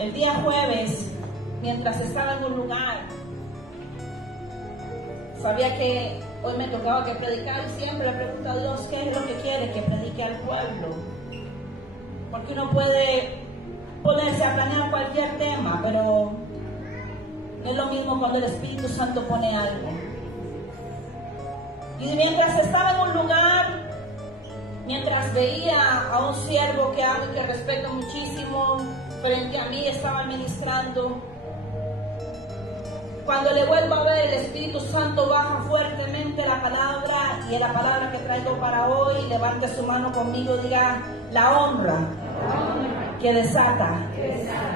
El día jueves, mientras estaba en un lugar, sabía que hoy me tocaba que predicar y siempre le pregunto a Dios qué es lo que quiere que predique al pueblo. Porque uno puede ponerse a planear cualquier tema, pero no es lo mismo cuando el Espíritu Santo pone algo. Y mientras estaba en un lugar, mientras veía a un siervo que amo y que respeto muchísimo, frente a mí estaba ministrando. Cuando le vuelvo a ver, el Espíritu Santo baja fuertemente la palabra, y en la palabra que traigo para hoy, levante su mano conmigo y diga: la honra que desata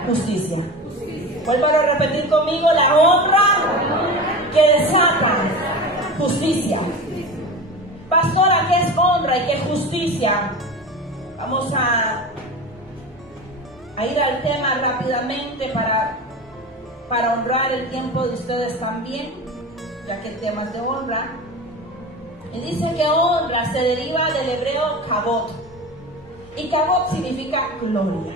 justicia. Vuélvalo a repetir conmigo: la honra que desata justicia. Pastora, ¿qué es honra y qué es justicia? Vamos a ir al tema rápidamente para honrar el tiempo de ustedes también, ya que el tema es de honra. Y dice que honra se deriva del hebreo kabod, y kabod significa gloria.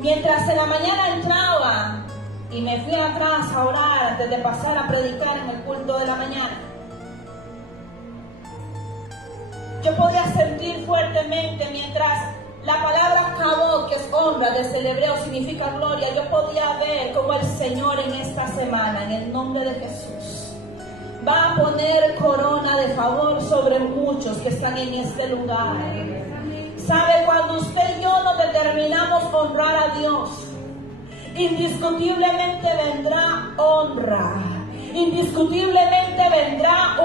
Mientras en la mañana entraba y me fui atrás a orar antes de pasar a predicar en el culto de la mañana, yo podía sentir fuertemente, mientras la palabra kabod, que es honra, desde el hebreo significa gloria, yo podía ver cómo el Señor en esta semana, en el nombre de Jesús, va a poner corona de favor sobre muchos que están en este lugar. ¿Sabe? Cuando usted y yo nos determinamos a honrar a Dios, indiscutiblemente vendrá honra. Indiscutiblemente vendrá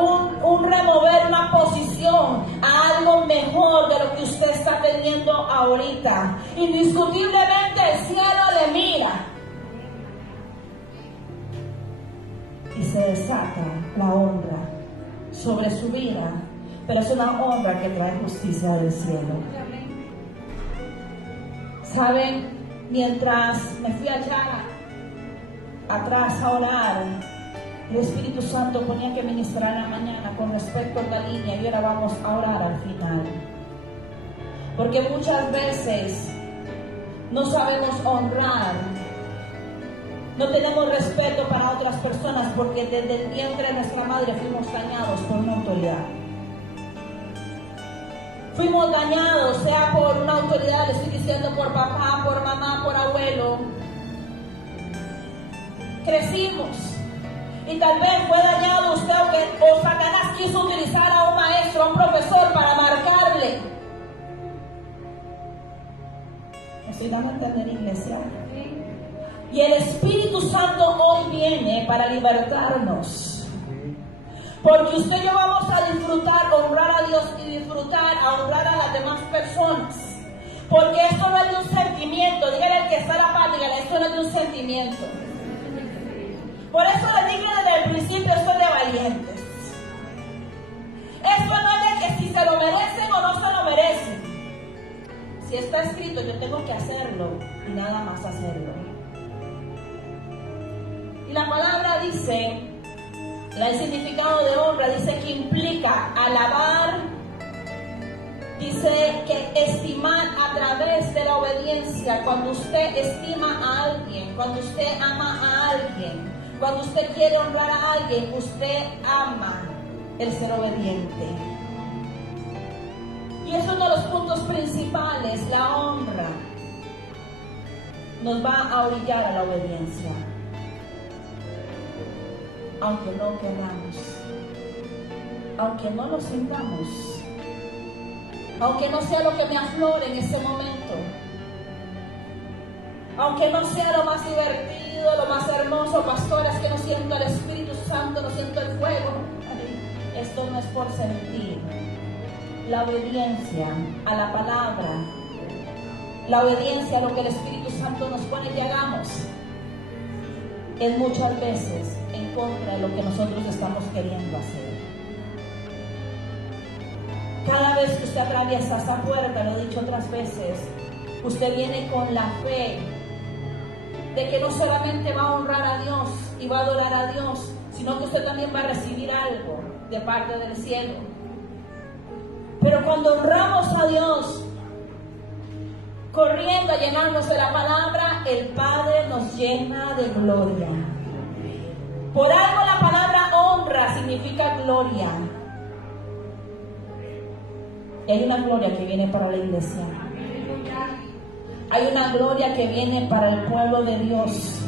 un remover una posición a algo mejor de lo que usted está teniendo ahorita. Indiscutiblemente el cielo le mira y se desata la honra sobre su vida, pero es una honra que trae justicia del cielo. ¿Saben? Mientras me fui allá atrás a orar, el Espíritu Santo ponía que ministrar en la mañana con respecto a la línea, y ahora vamos a orar al final. Porque muchas veces no sabemos honrar, no tenemos respeto para otras personas, porque desde el vientre de nuestra madre fuimos dañados por una autoridad. Fuimos dañados, sea por una autoridad, le estoy diciendo, por papá, por mamá, por abuelo. Crecimos. Y tal vez fue dañado usted, o Satanás quiso utilizar a un maestro, a un profesor para marcarle. ¿Me estoy dando a entender, iglesia? Y el Espíritu Santo hoy viene para libertarnos. Porque usted y yo vamos a disfrutar, honrar a Dios y disfrutar a honrar a las demás personas. Porque esto no es de un sentimiento. Dígale al que está a la par, dígale, esto no es de un sentimiento. Por eso les digo desde el principio, esto es de valientes. Esto no es de que si se lo merecen o no se lo merecen. Si está escrito, yo tengo que hacerlo y nada más hacerlo. Y la palabra dice, el significado de honra dice que implica alabar, dice que estimar a través de la obediencia. Cuando usted estima a alguien, cuando usted ama a alguien, cuando usted quiere honrar a alguien, usted ama el ser obediente. Y es uno de los puntos principales. La honra nos va a orillar a la obediencia, aunque no queramos, aunque no lo sintamos, aunque no sea lo que me aflore en ese momento, aunque no sea lo más divertido, lo más hermoso. Pastores, que no siento el Espíritu Santo, no siento el fuego. Esto no es por sentir. La obediencia a la palabra, la obediencia a lo que el Espíritu Santo nos pone que hagamos, es muchas veces en contra de lo que nosotros estamos queriendo hacer. Cada vez que usted atraviesa esa puerta, lo he dicho otras veces, usted viene con la fe de que no solamente va a honrar a Dios y va a adorar a Dios, sino que usted también va a recibir algo de parte del cielo. Pero cuando honramos a Dios, corriendo a llenarnos de la palabra, el Padre nos llena de gloria. Por algo la palabra honra significa gloria. Hay una gloria que viene para la iglesia. Hay una gloria que viene para el pueblo de Dios.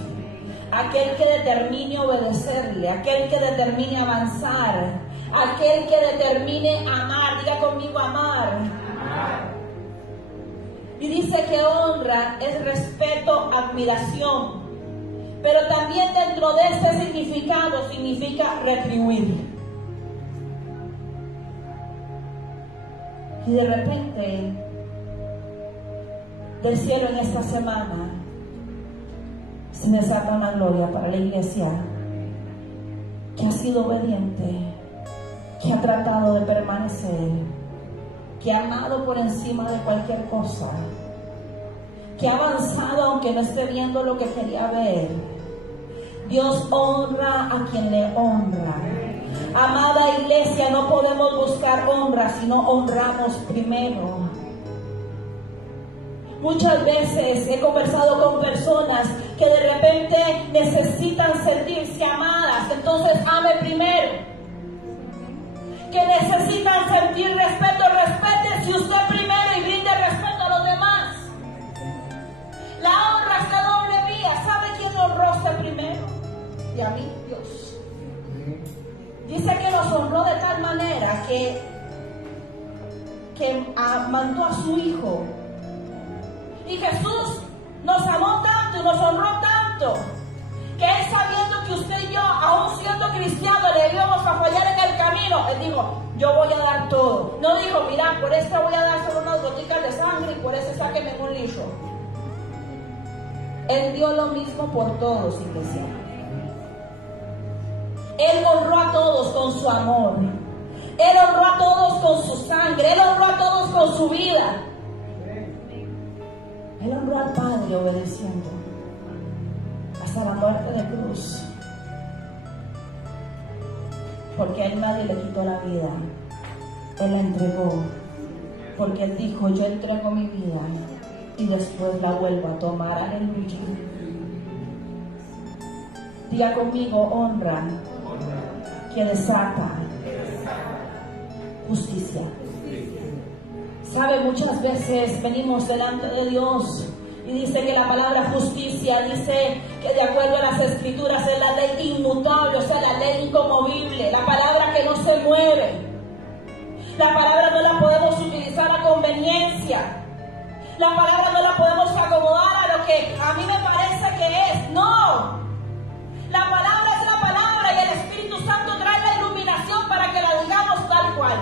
Aquel que determine obedecerle, aquel que determine avanzar, aquel que determine amar. Diga conmigo, amar. Y dice que honra es respeto, admiración. Pero también dentro de este significado significa retribuir. Y de repente, del cielo en esta semana, se desata una gloria para la iglesia que ha sido obediente, que ha tratado de permanecer, que ha amado por encima de cualquier cosa, que ha avanzado aunque no esté viendo lo que quería ver. Dios honra a quien le honra. Amada iglesia, no podemos buscar honra si no honramos primero. Muchas veces he conversado con personas que de repente necesitan sentirse amadas, entonces ame primero. Que necesitan sentir respeto, respétese usted primero y brinde respeto a los demás. La honra es de doble vía. ¿Sabe quién honró usted primero? Y a mí, Dios. Dice que nos honró de tal manera que mandó a su hijo. Y Jesús nos amó tanto y nos honró tanto, que Él, sabiendo que usted y yo, aún siendo cristianos, le íbamos a fallar en el camino, Él dijo, yo voy a dar todo. No dijo, mira, por esta voy a dar solo unas gotitas de sangre y por ese sáquenme un lillo. Él dio lo mismo por todos, iglesia. Él honró a todos con su amor. Él honró a todos con su sangre. Él honró a todos con su vida. Él honró al Padre obedeciendo hasta la muerte de cruz. Porque a Él nadie le quitó la vida. Él la entregó. Porque Él dijo, yo entrego mi vida y después la vuelvo a tomar. Aleluya. Diga conmigo, honra que desata justicia. Sabe, muchas veces venimos delante de Dios y dice que la palabra justicia dice que de acuerdo a las escrituras es la ley inmutable, o sea, la ley inconmovible, la palabra que no se mueve. La palabra no la podemos utilizar a conveniencia. La palabra no la podemos acomodar a lo que a mí me parece que es. No. La palabra es la palabra y el Espíritu Santo trae la iluminación para que la digamos tal cual.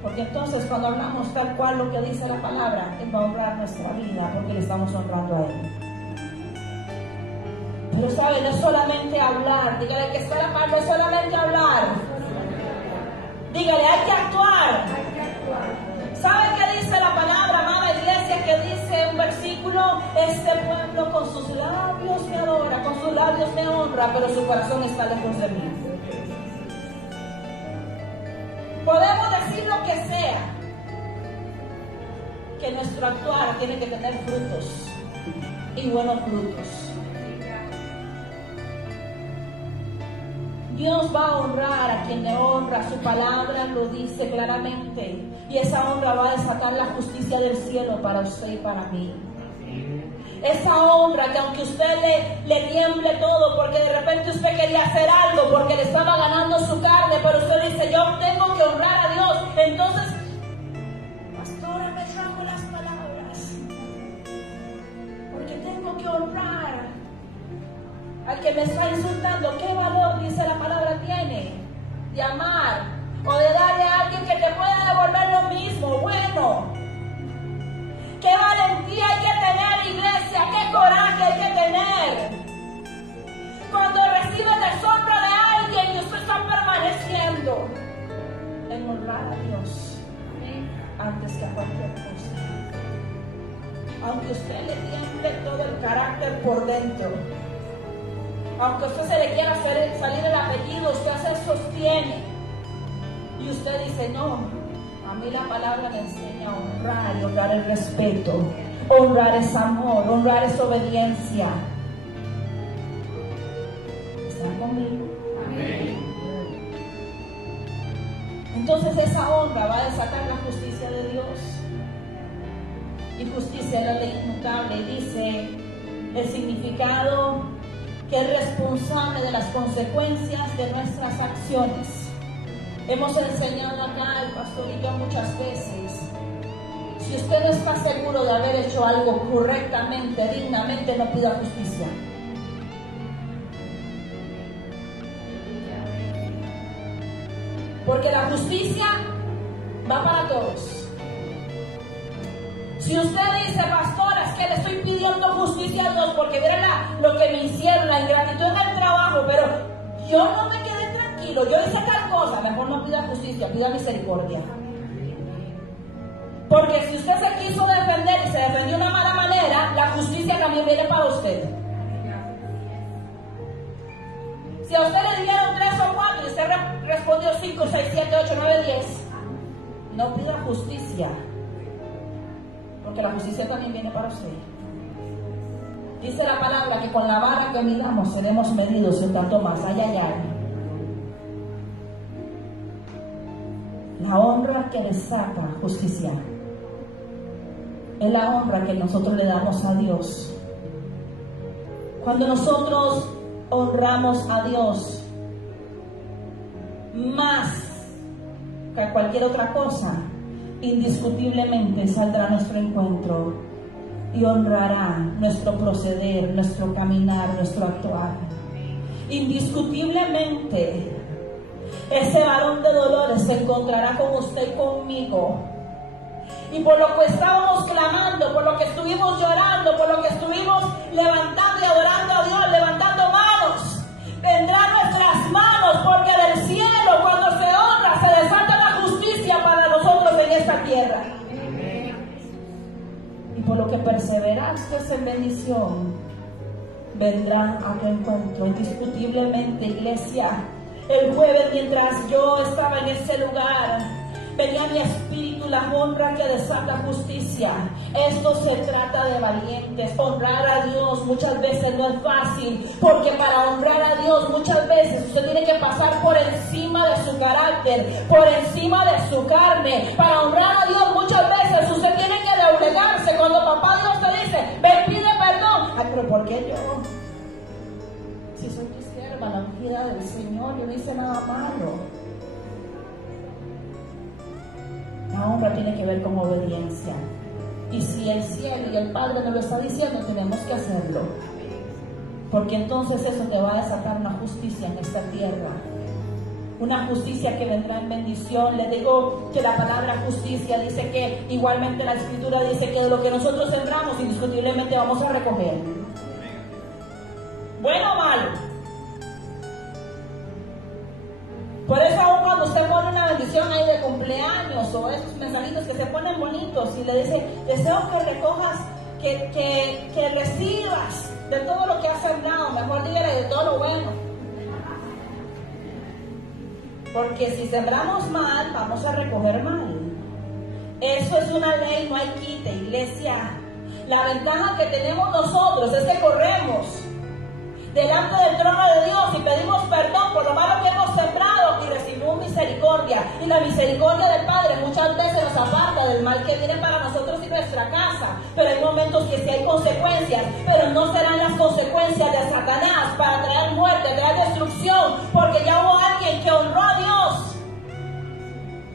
Porque entonces cuando hablamos tal cual lo que dice la palabra, Él va a honrar nuestra vida porque le estamos honrando a Él. Pero sabe, no es solamente hablar. Dígale que está la parte, no es solamente hablar. Dígale, hay que actuar. ¿Sabe qué dice la palabra, amada iglesia? Que dice un versículo, este pueblo con sus labios me adora, con sus labios me honra, pero su corazón está lejos de mí. Podemos decir lo que sea, que nuestro actuar tiene que tener frutos y buenos frutos. Dios va a honrar a quien le honra, su palabra lo dice claramente, y esa honra va a desatar la justicia del cielo para usted y para mí. Esa honra que aunque usted le tiemble todo, porque de repente usted quería hacer algo, porque le estaba ganando su carne, pero usted dice, yo tengo que honrar a Dios, entonces, pastora, me trajo las palabras, porque tengo que honrar al que me está insultando. ¿Qué valor, dice la palabra, tiene de amar o de darle a alguien que te pueda devolver lo mismo? Bueno, qué valentía hay que tener, iglesia, qué coraje hay que tener cuando recibe deshonra de alguien y usted está permaneciendo en honrar a Dios antes que a cualquier cosa. Aunque usted le tiemble todo el carácter por dentro, aunque usted se le quiera salir el apellido, usted se sostiene y usted dice, no, a mí la palabra me enseña a honrar, y honrar el respeto. Honrar es amor, honrar es obediencia. ¿Están conmigo? Amén. Entonces esa honra va a desatar la justicia de Dios. Y justicia es la ley inmutable. Dice el significado que es responsable de las consecuencias de nuestras acciones. Hemos enseñado acá el pastor y yo muchas veces. Si usted no está seguro de haber hecho algo correctamente, dignamente, no pida justicia. Porque la justicia va para todos. Si usted dice, pastora, es que le estoy pidiendo justicia a Dios porque miren lo que me hicieron, la ingratitud en el trabajo, pero yo no me quedé tranquilo, yo hice tal cosa, mejor no pida justicia, pida misericordia. Porque si usted se quiso defender y se defendió de una mala manera, la justicia también viene para usted. Si a usted le dieron 3 o 4 y usted respondió 5, 6, 7, 8, 9, 10, no pida justicia. Porque la justicia también viene para usted. Dice la palabra que con la vara que midamos seremos medidos en tanto más. Ay, ay, ay. La honra que desata justicia es la honra que nosotros le damos a Dios. Cuando nosotros honramos a Dios más que cualquier otra cosa, indiscutiblemente saldrá nuestro encuentro y honrará nuestro proceder, nuestro caminar, nuestro actuar. Indiscutiblemente ese varón de dolores se encontrará con usted y conmigo. Y por lo que estábamos clamando, por lo que estuvimos llorando, por lo que estuvimos levantando y adorando a Dios, levantando manos, vendrán nuestras manos, porque del cielo, cuando se honra, se desata la justicia para nosotros en esta tierra. Y por lo que perseveraste en bendición, vendrán a tu encuentro. Indiscutiblemente, iglesia, el jueves mientras yo estaba en ese lugar, venía a mi espíritu la honra que desata justicia. Esto se trata de valientes. Honrar a Dios muchas veces no es fácil, porque para honrar a Dios muchas veces usted tiene que pasar por encima de su carácter, por encima de su carne. Para honrar a Dios muchas veces usted tiene que doblegarse. Cuando papá Dios te dice, ven, pide perdón. Ay, pero ¿por qué yo? Si soy tu sierva, la ungida del Señor, yo no hice nada malo. La honra tiene que ver con obediencia. Y si el cielo y el Padre nos lo está diciendo, tenemos que hacerlo. Porque entonces eso te va a desatar una justicia en esta tierra. Una justicia que vendrá en bendición. Les digo que la palabra justicia dice que, igualmente la Escritura dice que de lo que nosotros sembramos, indiscutiblemente vamos a recoger. Bueno o malo. Por eso aún cuando usted pone una bendición ahí de cumpleaños o esos mensajitos que se ponen bonitos y le dice, deseo que recojas, que recibas de todo lo que has sembrado, mejor dígale de todo lo bueno. Porque si sembramos mal, vamos a recoger mal. Eso es una ley, no hay quite, iglesia. La ventaja que tenemos nosotros es que corremos delante del trono de Dios y pedimos perdón por lo malo que hemos sembrado y recibimos misericordia. Y la misericordia del Padre muchas veces nos aparta del mal que viene para nosotros y nuestra casa. Pero hay momentos que sí hay consecuencias, pero no serán las consecuencias de Satanás para traer muerte, traer destrucción, porque ya hubo alguien que honró a Dios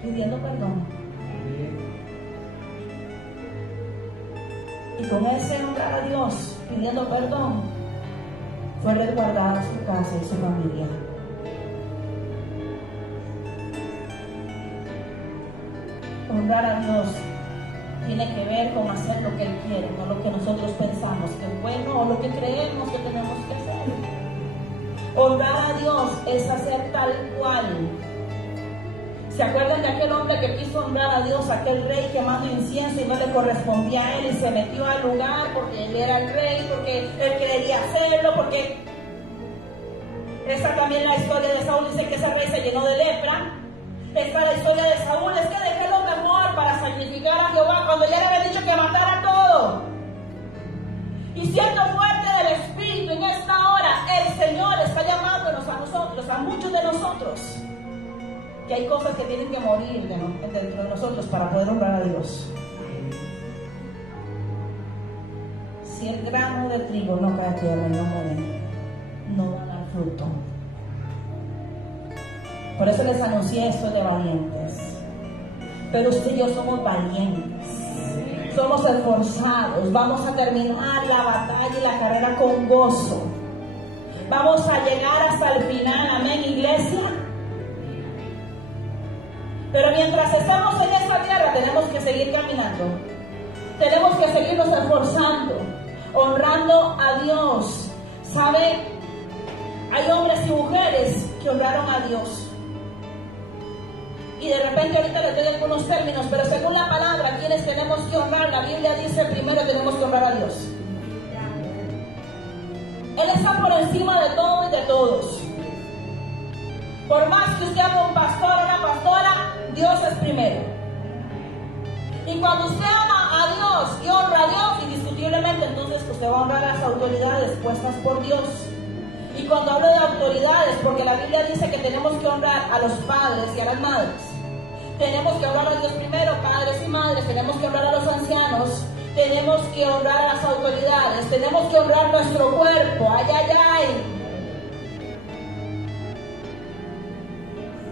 pidiendo perdón. Y con ese honrar a Dios pidiendo perdón, fue resguardada su casa y su familia. Honrar a Dios tiene que ver con hacer lo que Él quiere, no lo que nosotros pensamos que es bueno o lo que creemos que tenemos que hacer. Honrar a Dios es hacer tal cual. ¿Se acuerdan de aquel hombre que quiso honrar a Dios, aquel rey quemando incienso y no le correspondía a él y se metió al lugar porque él era el rey, porque él quería hacerlo, porque esta también la historia de Saúl dice que ese rey se llenó de lepra? Esta es la historia de Saúl, es que dejé lo mejor cuando ya le había dicho que matara todo. Y siendo fuerte del Espíritu en esta hora, el Señor está llamándonos a nosotros, a muchos de nosotros, que hay cosas que tienen que morir dentro de nosotros para poder honrar a Dios. Si el grano de trigo no cae a tierra y no muere, no va a dar fruto. Por eso les anuncié esto de valientes. Pero usted y yo somos valientes, somos esforzados, vamos a terminar la batalla y la carrera con gozo. Vamos a llegar hasta el final, amén, iglesia. Pero mientras estamos en esta tierra tenemos que seguir caminando, tenemos que seguirnos esforzando, honrando a Dios. ¿Sabe? Hay hombres y mujeres que honraron a Dios. Y de repente ahorita les doy algunos términos, pero según la palabra, ¿quiénes tenemos que honrar? La Biblia dice primero tenemos que honrar a Dios. Él está por encima de todo y de todos. Por más que usted haga un pastor o una pastora, Dios es primero. Y cuando usted ama a Dios y honra a Dios, indiscutiblemente entonces usted va a honrar a las autoridades puestas por Dios. Y cuando hablo de autoridades, porque la Biblia dice que tenemos que honrar a los padres y a las madres. Tenemos que honrar a Dios primero, padres y madres. Tenemos que honrar a los ancianos. Tenemos que honrar a las autoridades. Tenemos que honrar nuestro cuerpo. Ay, ay, ay.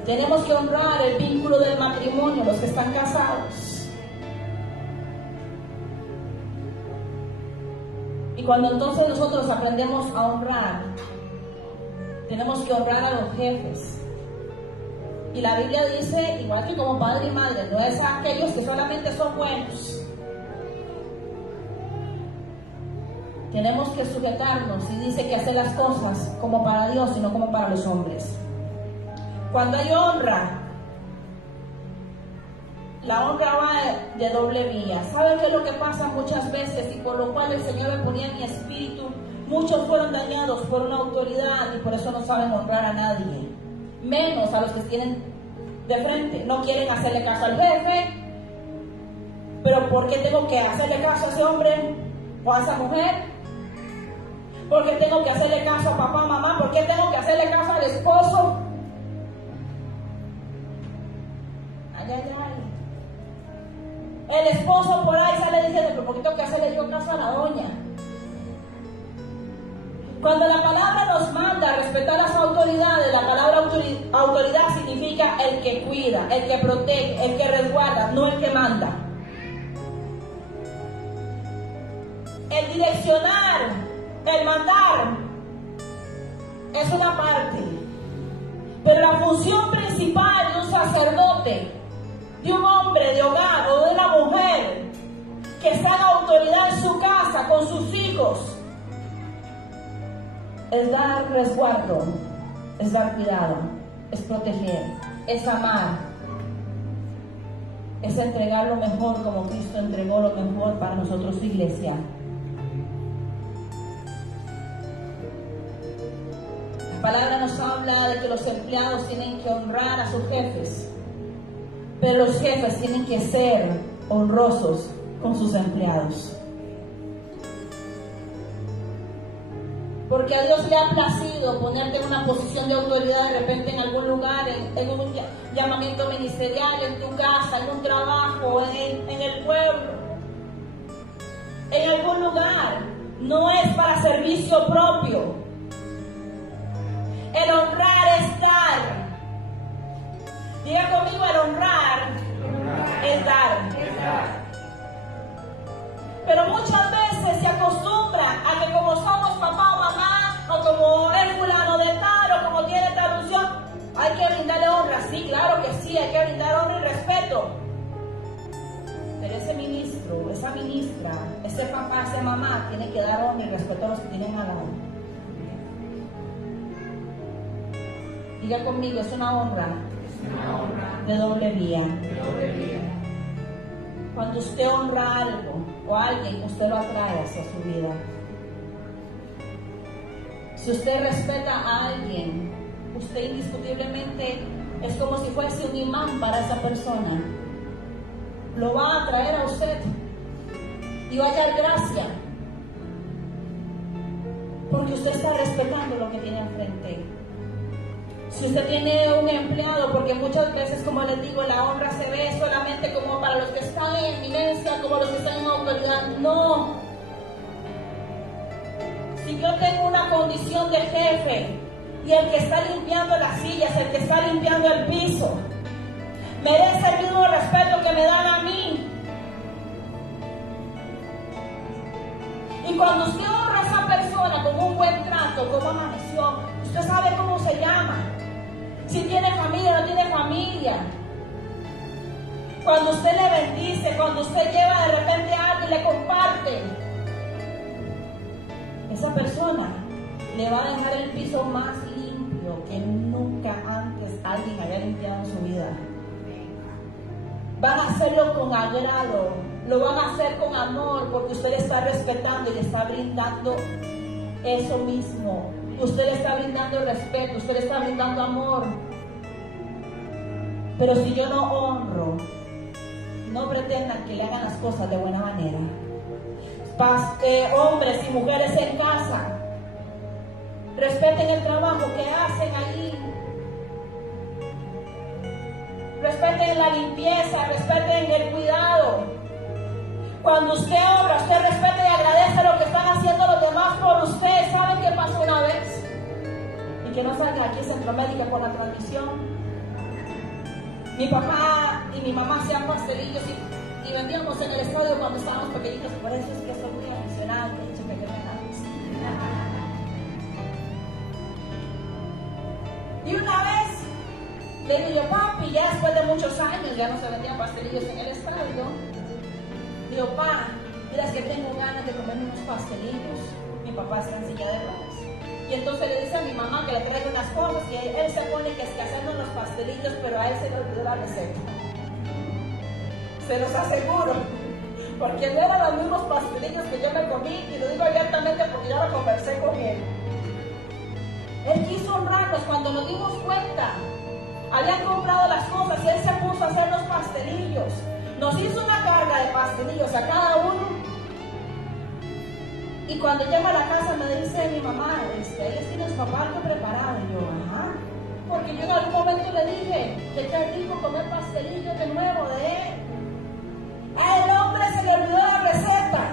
Tenemos que honrar el vínculo del matrimonio, los que están casados. Y cuando entonces nosotros aprendemos a honrar, tenemos que honrar a los jefes. Y la Biblia dice, igual que como padre y madre, no es a aquellos que solamente son buenos. Tenemos que sujetarnos, y dice que hacer las cosas como para Dios y no como para los hombres. Cuando hay honra, la honra va de doble vía. ¿Saben qué es lo que pasa muchas veces y por lo cual el Señor me ponía en mi espíritu? Muchos fueron dañados por una autoridad y por eso no saben honrar a nadie, menos a los que tienen de frente. No quieren hacerle caso al jefe, pero ¿por qué tengo que hacerle caso a ese hombre o a esa mujer? ¿Por qué tengo que hacerle caso a papá, mamá? ¿Por qué tengo que hacerle caso al esposo? Ay, ay, ay. El esposo por ahí sale diciendo, pero ¿por qué tengo que hacerle yo caso a la doña? Cuando la palabra nos manda a respetar las autoridades, la palabra autoridad significa el que cuida, el que protege, el que resguarda, no el que manda. El direccionar, el mandar, es una parte. Pero la función principal de un sacerdote, de un hombre de hogar o de una mujer que está en autoridad en su casa con sus hijos, es dar resguardo, es dar cuidado, es proteger, es amar, es entregar lo mejor como Cristo entregó lo mejor para nosotros, su iglesia. La palabra nos habla de que los empleados tienen que honrar a sus jefes, pero los jefes tienen que ser honrosos con sus empleados. Porque a Dios le ha placido ponerte en una posición de autoridad de repente en algún lugar, en un llamamiento ministerial, en tu casa, en un trabajo, en el pueblo, en algún lugar. No es para servicio propio. El honrar es dar. Diga conmigo, el honrar es dar. Pero muchas veces se acostumbra a que como somos papá o mamá, o como es fulano de tal, o como tiene tal unción, hay que brindarle honra. Sí, claro que sí, hay que brindar honra y respeto. Pero ese ministro, esa ministra, ese papá, esa mamá, tiene que dar honra y respeto a los que tienen al lado. Diga conmigo, es una honra de doble vía. Cuando usted honra algo o a alguien, usted lo atrae hacia su vida. Si usted respeta a alguien, usted indiscutiblemente es como si fuese un imán para esa persona. Lo va a atraer a usted. y va a dar gracia, porque usted está respetando lo que tiene enfrente. Si usted tiene un empleado, porque muchas veces, como les digo, la honra se ve solamente como para los que están en eminencia, como los que están en autoridad. No. Si yo tengo una condición de jefe y el que está limpiando las sillas, el que está limpiando el piso, merece el mismo respeto que me dan a mí. Y cuando usted honra a esa persona con un buen trato, como amaneció, usted sabe cómo se llama. Si tiene familia o no tiene familia. Cuando usted le bendice, cuando usted lleva de repente a alguien y le comparte, esa persona le va a dejar el piso más limpio que nunca antes alguien haya limpiado en su vida. Van a hacerlo con agrado, lo van a hacer con amor, porque usted le está respetando y le está brindando eso mismo. Usted le está brindando respeto, usted le está brindando amor. Pero si yo no honro, no pretendan que le hagan las cosas de buena manera. Hombres y mujeres en casa, respeten el trabajo que hacen allí. Respeten la limpieza, respeten el cuidado. Cuando usted obra, usted respeta y agradece lo que están haciendo los demás por usted. ¿Saben qué pasó una vez? Y que no salga aquí en Centroamérica por la transmisión. Mi papá y mi mamá hacían pastelillos y vendíamos en el estadio cuando estábamos pequeñitos. Por eso es que soy muy aficionada, que he dicho que me y una vez le digo, papi, ya después de muchos años ya no se vendían pastelillos en el estadio. Digo, pa, mira, es que tengo ganas de comer unos pastelillos. Mi papá está en silla de ruedas. Y entonces le dice a mi mamá que le traiga unas cosas y él se pone que es que hacernos los pastelillos, pero a él se le olvidó la receta. Se los aseguro. Porque no eran los mismos pastelillos que yo me comí, y lo digo abiertamente porque yo lo conversé con él. Él quiso honrarnos cuando nos dimos cuenta. Habían comprado las cosas y él se puso a hacer los pastelillos. Nos hizo una carga de pastelillos a cada uno. Y cuando llega a la casa me dice mi mamá, ellos tienen su papá algo preparado. Y yo, ajá. Porque yo en algún momento le dije que qué rico comer pastelillos de nuevo de él. A el hombre se le olvidó la receta.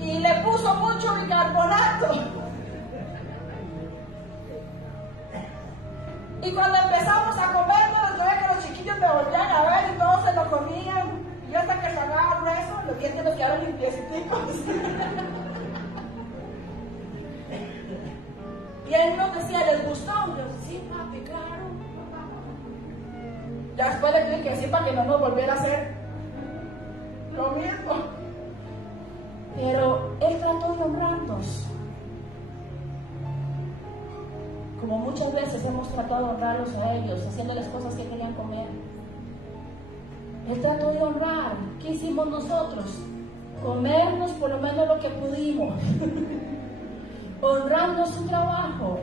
Y le puso mucho bicarbonato. Y cuando empezamos a comer, yo veía que los chiquillos me volvían a ver y todos se lo comían. Y yo hasta que sacaba grueso, los dientes nos quedaron limpiecitos. Y él nos decía, ¿les gustó? Y yo, sí, papi, claro. Ya después le tuve que decir para que no nos volviera a hacer lo mismo. Pero él trató de honrarnos. Como muchas veces hemos tratado de honrarlos a ellos, haciéndoles cosas que querían comer. Él trató de honrar. ¿Qué hicimos nosotros? Comernos por lo menos lo que pudimos. Honrando su trabajo.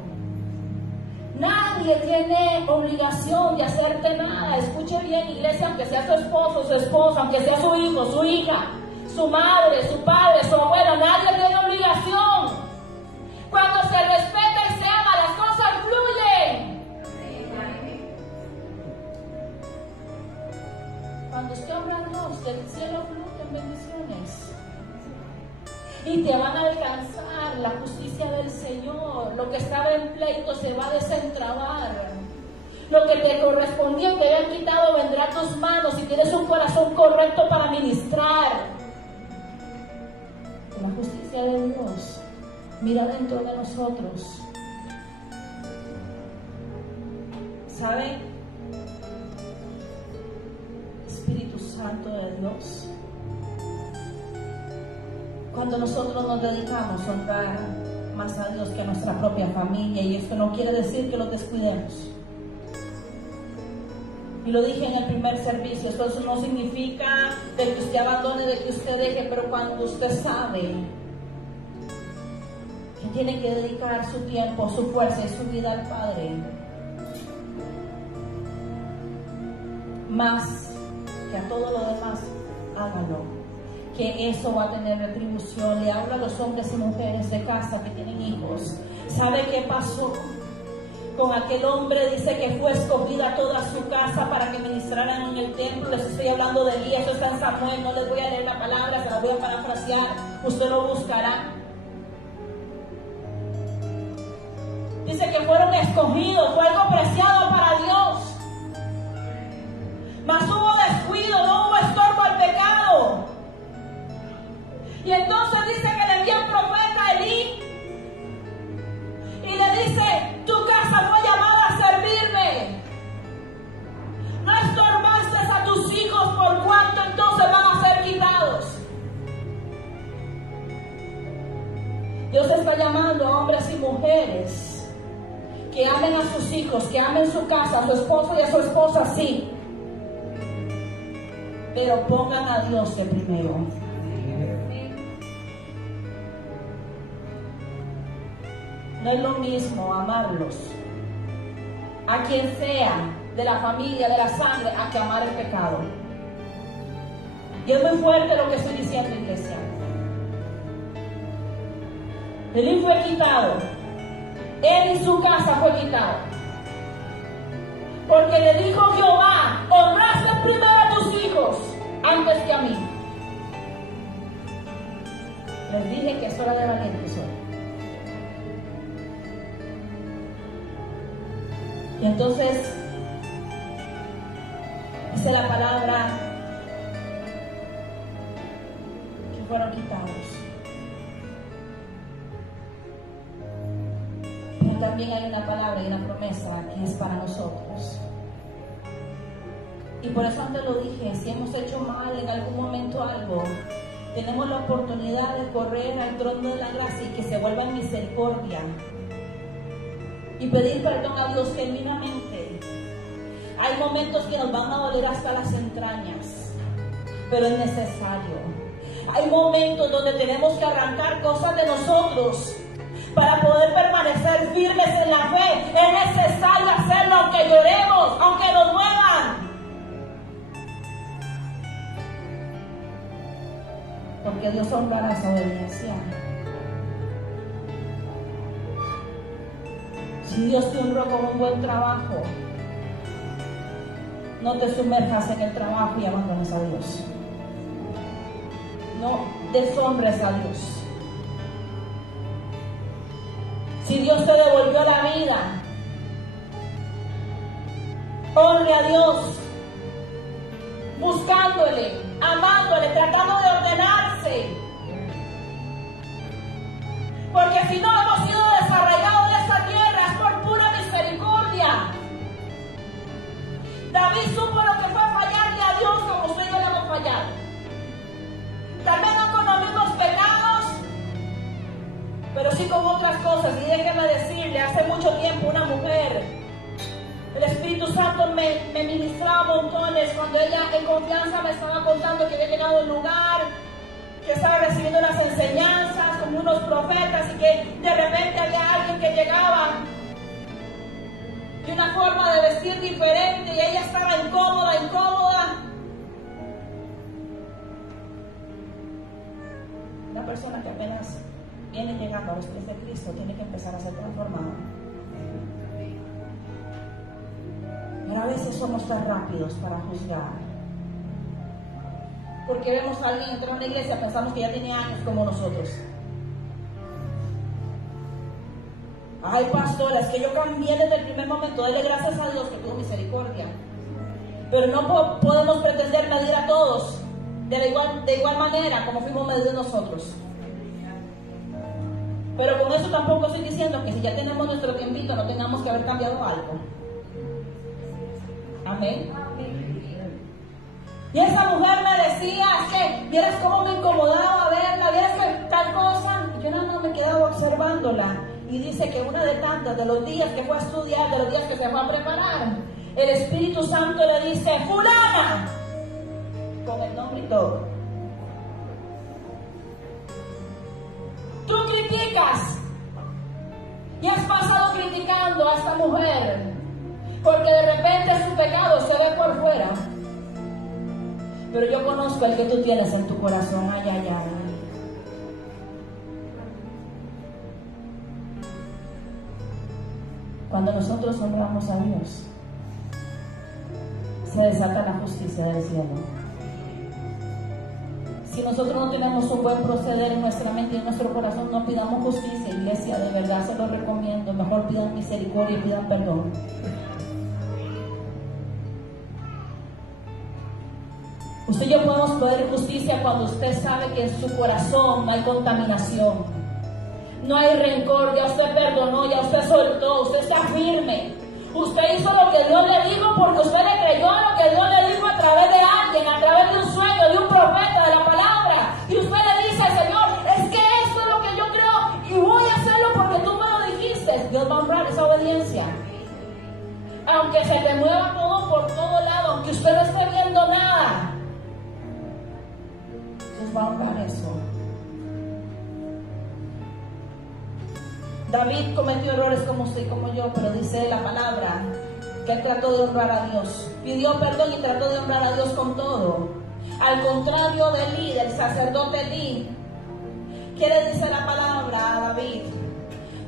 Nadie tiene obligación de hacerte nada. Escuche bien, iglesia, aunque sea su esposo, su esposa, aunque sea su hijo, su hija, su madre, su padre, su abuelo, nadie tiene obligación. Cuando se respeta y se ama, las cosas fluyen. Cuando usted honra a Dios, del cielo fluyen bendiciones. Y te van a alcanzar la justicia del Señor. Lo que estaba en pleito se va a desentrabar. Lo que te correspondía, te habían quitado, vendrá a tus manos si tienes un corazón correcto para ministrar. La justicia de Dios mira dentro de nosotros. ¿Saben? Espíritu Santo de Dios. Cuando nosotros nos dedicamos a honrar más a Dios que a nuestra propia familia, y esto no quiere decir que los descuidemos. Y lo dije en el primer servicio, esto no significa de que usted abandone, de que usted deje, pero cuando usted sabe que tiene que dedicar su tiempo, su fuerza y su vida al Padre, más que a todo lo demás, hágalo que eso va a tener retribución. Le hablo a los hombres y mujeres de casa que tienen hijos. ¿Sabe qué pasó con aquel hombre? Dice que fue escogida toda su casa para que ministraran en el templo. Les estoy hablando de Elías, eso está en Samuel. No les voy a leer la palabra, se la voy a parafrasear. Usted lo buscará. Dice que fueron escogidos, fue algo preciado para Dios. Mas hubo descuido, no hubo estorbo al pecado. Y entonces dice que le envía el profeta Elí y le dice: tu casa fue llamada a servirme. No estorbaste a tus hijos, por cuanto entonces van a ser quitados. Dios está llamando a hombres y mujeres que amen a sus hijos, que amen su casa, a su esposo y a su esposa, sí, pero pongan a Dios de primero. No es lo mismo amarlos, a quien sea, de la familia, de la sangre, a que amar el pecado. Y es muy fuerte lo que estoy diciendo, iglesia. Elí fue quitado, él y su casa fue quitado, porque le dijo Jehová: honraste primero a tus hijos antes que a mí. Les dije que esto era de valientes hoy. Y entonces dice la palabra que fueron quitados. Pero también hay una palabra y una promesa que es para nosotros. Y por eso antes lo dije: si hemos hecho mal en algún momento algo, tenemos la oportunidad de correr al trono de la gracia y que se vuelva en misericordia y pedir perdón a Dios genuinamente. Hay momentos que nos van a doler hasta las entrañas, pero es necesario. Hay momentos donde tenemos que arrancar cosas de nosotros para poder permanecer firmes en la fe. Es necesario hacerlo, aunque lloremos, aunque nos muevan, porque Dios honrará esa obediencia. Si Dios te honró con un buen trabajo, no te sumerjas en el trabajo y abandones a Dios. No deshonres a Dios. Si Dios te devolvió la vida, honre a Dios, buscándole, amándole, tratando de ordenarse. Porque si no hemos sido desarraigados de esta tierra, es por pura misericordia. David supo lo que fue fallarle a Dios como usted y yo le hemos fallado. Tal vez no con los mismos pecados, pero sí con otras cosas. Y déjeme decirle, hace mucho tiempo una mujer, el Espíritu Santo me ministraba montones cuando ella en confianza me estaba contando que había llegado a un lugar, que estaba recibiendo unas enseñanzas como unos profetas y que de repente había alguien que llegaba de una forma de vestir diferente y ella estaba incómoda. Una persona que apenas viene llegando a los pies de Cristo tiene que empezar a ser transformada. Pero a veces somos tan rápidos para juzgar, porque vemos a alguien entrar a una iglesia, pensamos que ya tiene años como nosotros. Ay, pastora, es que yo cambié desde el primer momento. Dele gracias a Dios que tuvo misericordia. Pero no podemos pretender medir a todos de igual manera como fuimos medidos nosotros. Pero con eso tampoco estoy diciendo que si ya tenemos nuestro tiempito no tengamos que haber cambiado algo. Amén. Y esa mujer me decía: es que vieras cómo me incomodaba verla, vieras que tal cosa. Y yo nada más me quedaba observándola. Y dice que una de tantas, de los días que fue a estudiar, de los días que se fue a preparar, el Espíritu Santo le dice: fulana, con el nombre y todo. Tú criticas y has pasado criticando a esta mujer porque de repente su pecado se ve por fuera, pero yo conozco el que tú tienes en tu corazón. Ay, ay, ay. Cuando nosotros honramos a Dios, se desata la justicia del cielo. Si nosotros no tenemos un buen proceder en nuestra mente y en nuestro corazón, no pidamos justicia, iglesia, de verdad se lo recomiendo. Mejor pidan misericordia y pidan perdón. Usted y yo podemos pedir justicia cuando usted sabe que en su corazón no hay contaminación, no hay rencor, ya usted perdonó, ya usted soltó, usted está firme. Usted hizo lo que Dios le dijo porque usted le creyó a lo que Dios le dijo a través de alguien, a través de un sueño, de un profeta, de la palabra. Y usted le dice al Señor, es que esto es lo que yo creo y voy a hacerlo porque tú me lo dijiste. Dios va a honrar esa obediencia. Aunque se remueva todo por todo lado, aunque usted no esté viendo nada, Dios va a honrar eso. David cometió errores como usted y como yo, pero dice la palabra que él trató de honrar a Dios. Pidió perdón y trató de honrar a Dios con todo. Al contrario de Elí, del sacerdote Elí, ¿qué le dice la palabra a David?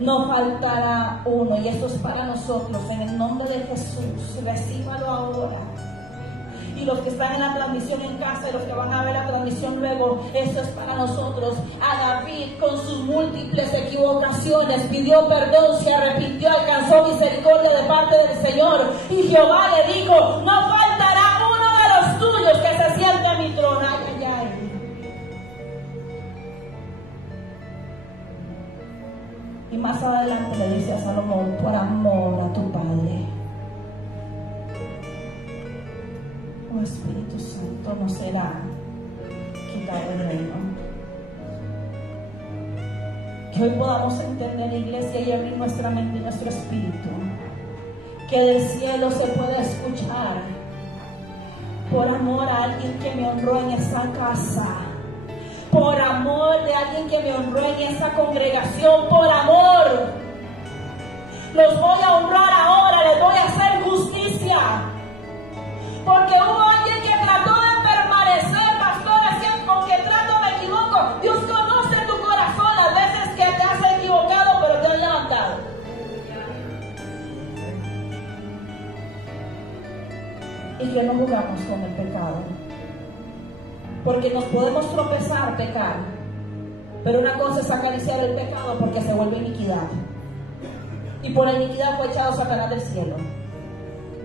No faltará uno, y esto es para nosotros, en el nombre de Jesús. Recíbalo ahora. Y los que están en la transmisión en casa y los que van a ver la transmisión luego, esto es para nosotros. A David, con sus múltiples equivocaciones, pidió perdón, se arrepintió, alcanzó misericordia de parte del Señor. Y Jehová le dijo, no faltará uno de los tuyos que se siente en mi trono. Ay, ay, ay. Y más adelante le dice a Salomón, por amor a tu padre. Oh Espíritu Santo, no será quitado el reino. Que hoy podamos entender, iglesia, y abrir nuestra mente y nuestro espíritu, que del cielo se puede escuchar, por amor a alguien que me honró en esa casa, por amor de alguien que me honró en esa congregación, por amor. Los voy a honrar ahora, les voy a hacer justicia. Porque hubo alguien que trató de permanecer, pastor, haciendo, aunque trato me equivoco. Dios conoce tu corazón las veces que te has equivocado, pero te has levantado. Y que no jugamos con el pecado. Porque nos podemos tropezar, pecar. Pero una cosa es acariciar el pecado porque se vuelve iniquidad. Y por iniquidad fue echado Satanás del cielo.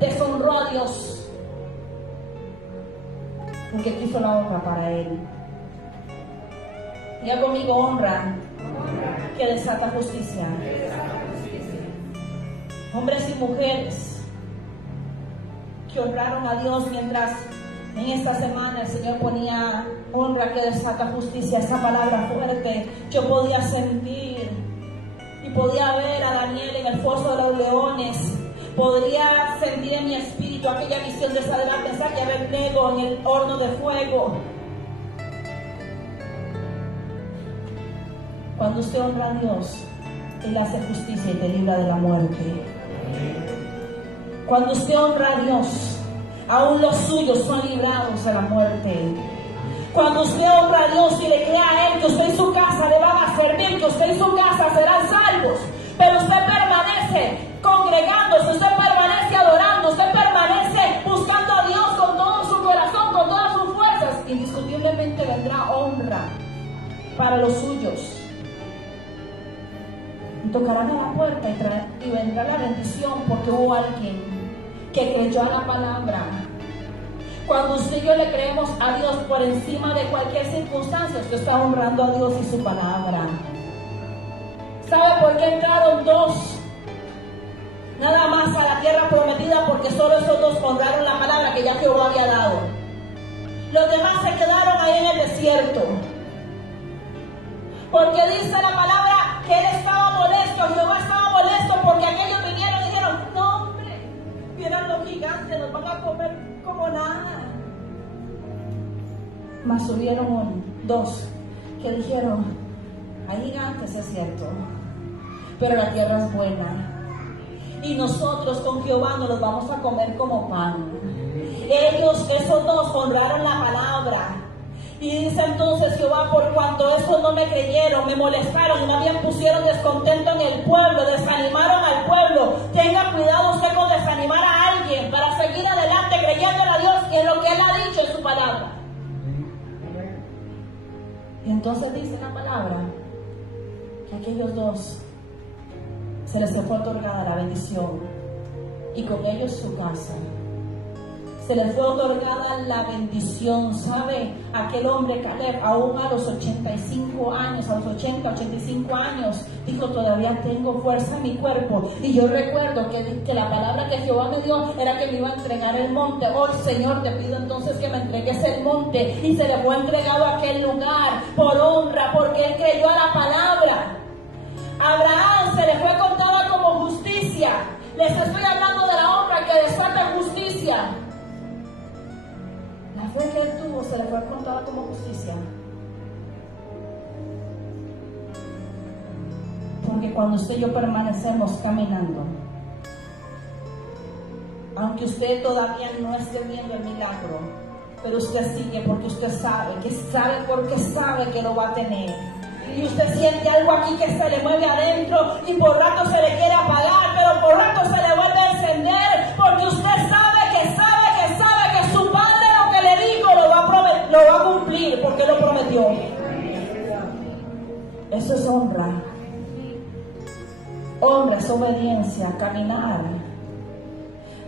Deshonró a Dios. Porque quiso la honra para él. Diga conmigo, honra que desata justicia. Hombres y mujeres que honraron a Dios mientras en esta semana el Señor ponía honra que desata justicia, esa palabra fuerte. Yo podía sentir y podía ver a Daniel en el foso de los leones. Podría sentir en mi espíritu aquella visión de Sadrach, Mesach y Abednego en el horno de fuego. Cuando usted honra a Dios, Él hace justicia y te libra de la muerte. Cuando usted honra a Dios, aún los suyos son librados de la muerte. Cuando usted honra a Dios y le cree a Él que usted y su casa le van a servir, que usted y su casa serán salvos, pero usted permanece congregándose, usted permanece adorando, usted permanece buscando a Dios con todo su corazón, con todas sus fuerzas, indiscutiblemente vendrá honra para los suyos. Y tocarán a la puerta y vendrá la bendición porque hubo alguien que creyó a la palabra. Cuando usted y yo le creemos a Dios por encima de cualquier circunstancia, usted está honrando a Dios y su palabra. ¿Sabe por qué entraron dos nada más a la tierra prometida? Porque solo esos dos honraron la palabra que ya Jehová había dado. Los demás se quedaron ahí en el desierto. Porque dice la palabra que él estaba molesto, Jehová estaba molesto porque aquellos vinieron y dijeron, no hombre, vieran los gigantes, nos van a comer como nada. Mas subieron dos que dijeron, hay gigantes, es cierto, pero la tierra es buena. Y nosotros con Jehová nos los vamos a comer como pan. Ellos, esos dos, honraron la palabra. palabra. Y dice entonces Jehová: por cuanto eso no me creyeron, me molestaron y más bien pusieron descontento en el pueblo, desanimaron al pueblo. Tenga cuidado usted con desanimar a alguien para seguir adelante creyéndole a Dios en lo que Él ha dicho en su palabra. Y entonces dice la palabra que aquellos dos se les fue otorgada la bendición, y con ellos su casa. Se les fue otorgada la bendición. ¿Sabe? Aquel hombre Caleb, aún a los 85 años, a los 80, 85 años, dijo: todavía tengo fuerza en mi cuerpo. Y yo recuerdo que la palabra que Jehová me dio era que me iba a entregar el monte. Hoy, Señor, te pido entonces que me entregues el monte. Y se le fue entregado a aquel lugar por honra, porque él creyó a la palabra. A Abraham se le fue contada como justicia. Les estoy hablando de la honra que desata justicia. La fe que él tuvo se le fue contada como justicia. Porque cuando usted y yo permanecemos caminando, aunque usted todavía no esté viendo el milagro, pero usted sigue porque usted sabe que lo va a tener. Y usted siente algo aquí que se le mueve adentro, y por rato se le quiere apagar, pero por rato se le vuelve a encender, porque usted sabe que su Padre lo que le dijo lo va a cumplir, porque lo prometió. Eso es honra. Honra es obediencia, caminar.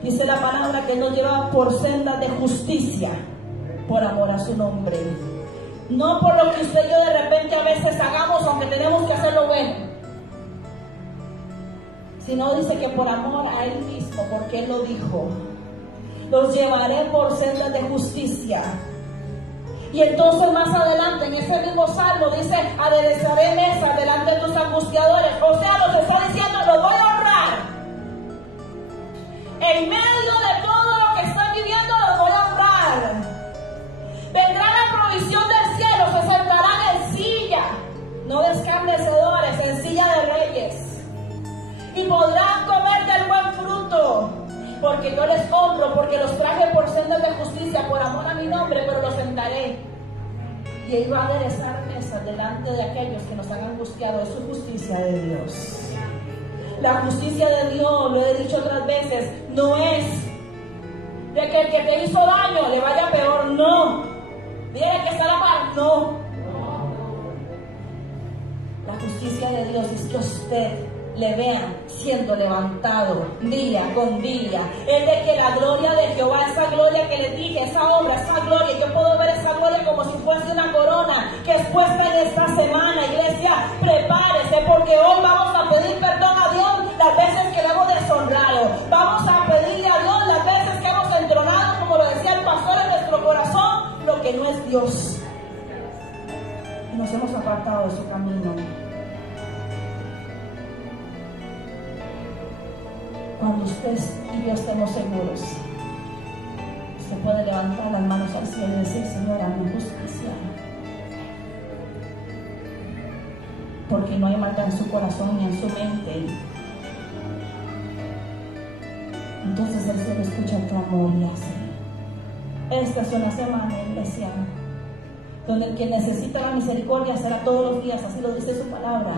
Dice la palabra que nos lleva por sendas de justicia, por amor a su nombre. No por lo que usted y yo de repente a veces hagamos, aunque tenemos que hacerlo bueno, sino dice que por amor a Él mismo, porque Él lo dijo: los llevaré por sendas de justicia. Y entonces más adelante en ese mismo salmo dice: aderezaré mesa delante de tus angustiadores. O sea, los está diciendo: los voy a honrar. En medio de todo lo que están viviendo, los voy a honrar. Vendrá la provisión del cielo, se sentarán en silla, no de escarnecedores, en silla de reyes. Y podrán comer del buen fruto, porque yo les honro, porque los traje por sendas de justicia, por amor a mi nombre, pero los sentaré. Y Él va a aderezar mesas delante de aquellos que nos han angustiado. Es su justicia de Dios. La justicia de Dios, lo he dicho otras veces, no es de que el que te hizo daño le vaya peor, no. Mira que está a la par, no. La justicia de Dios es que usted le vean siendo levantado día con día. Es de que la gloria de Jehová, esa gloria que le dije, esa obra, esa gloria, yo puedo ver esa gloria como si fuese una corona que es puesta en esta semana. Iglesia, prepárese, porque hoy vamos a pedir perdón a Dios las veces que le hemos deshonrado. Vamos a pedirle a Dios las veces que hemos entronado, como lo decía el pastor, en nuestro corazón lo que no es Dios. Y nos hemos apartado de su camino. Cuando usted y yo estemos seguros, usted puede levantar las manos al cielo y decir: Señor, hazme justicia. Porque no hay maldad en su corazón ni en su mente. Entonces el cielo escucha tu amor y hace. Esta es una semana, iglesia, donde el que necesita la misericordia será todos los días, así lo dice su palabra.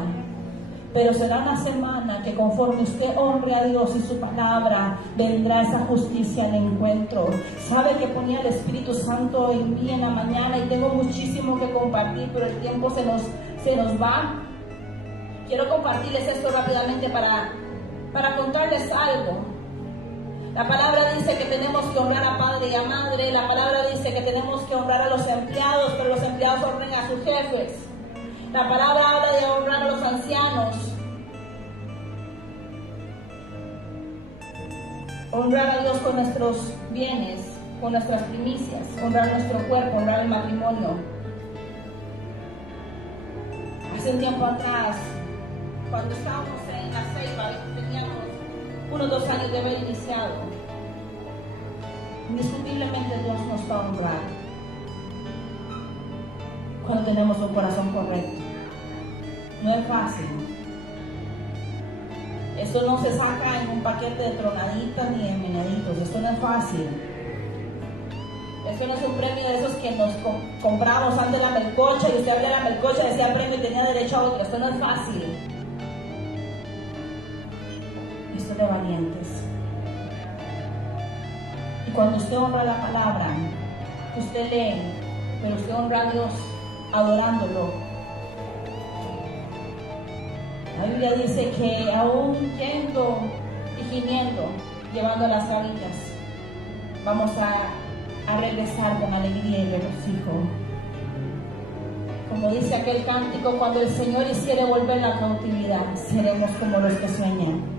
Pero será una semana que conforme usted honre a Dios y su palabra, vendrá esa justicia al encuentro. Sabe que ponía el Espíritu Santo en mí en la mañana, y tengo muchísimo que compartir, pero el tiempo se nos va. Quiero compartirles esto rápidamente para contarles algo. La palabra dice que tenemos que honrar a padre y a madre. La palabra dice que tenemos que honrar a los empleados, pero los empleados honren a sus jefes. La palabra habla de honrar a los ancianos. Honrar a Dios con nuestros bienes, con nuestras primicias, honrar nuestro cuerpo, honrar el matrimonio. Hace un tiempo atrás, cuando estábamos en la Ceiba, teníamos unos 2 años de haber iniciado. Indiscutiblemente Dios nos va a honrar cuando tenemos un corazón correcto. No es fácil. Esto no se saca en un paquete de tronaditas ni de meneditos. Esto no es fácil. Eso no es un premio de esos que nos compramos antes de la melcocha y usted abre la melcocha y decía premio y tenía derecho a otro. Esto no es fácil. Esto es de valientes. Y cuando usted honra la palabra, que usted lee, pero usted honra a Dios adorándolo. La Biblia dice que aún yendo y gimiendo, llevando las rabillas, vamos a regresar con alegría y regocijo. Como dice aquel cántico, cuando el Señor hiciere volver la cautividad, seremos como los que sueñan.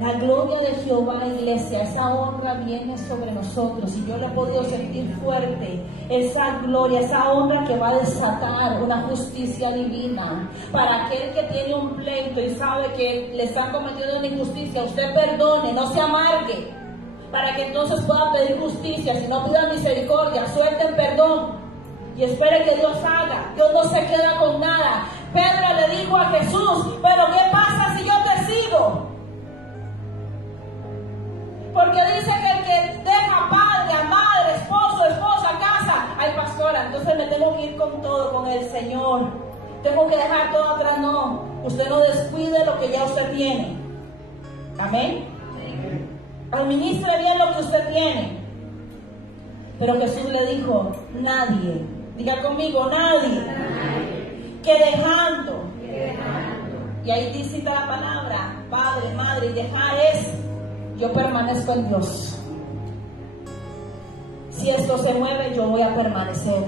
La gloria de Jehová, iglesia, esa honra viene sobre nosotros y yo le he podido sentir fuerte esa gloria, esa honra que va a desatar una justicia divina para aquel que tiene un pleito y sabe que le están cometiendo una injusticia. Usted perdone, no se amargue, para que entonces pueda pedir justicia. Si no, pida misericordia, suelten perdón y espere que Dios haga. Dios no se queda con nada. Pedro le dijo a Jesús, pero ¿qué pasa si yo te sigo? Porque dice que el que deja padre, a madre, esposo, esposa, casa, ay pastora, entonces me tengo que ir con todo, con el Señor. Tengo que dejar todo atrás. No, usted no descuide lo que ya usted tiene. Amén. Administre bien lo que usted tiene. Pero Jesús le dijo, nadie, diga conmigo, nadie, que dejando. Y ahí dice la palabra, padre, madre, y dejar es, yo permanezco en Dios. Si esto se mueve, yo voy a permanecer.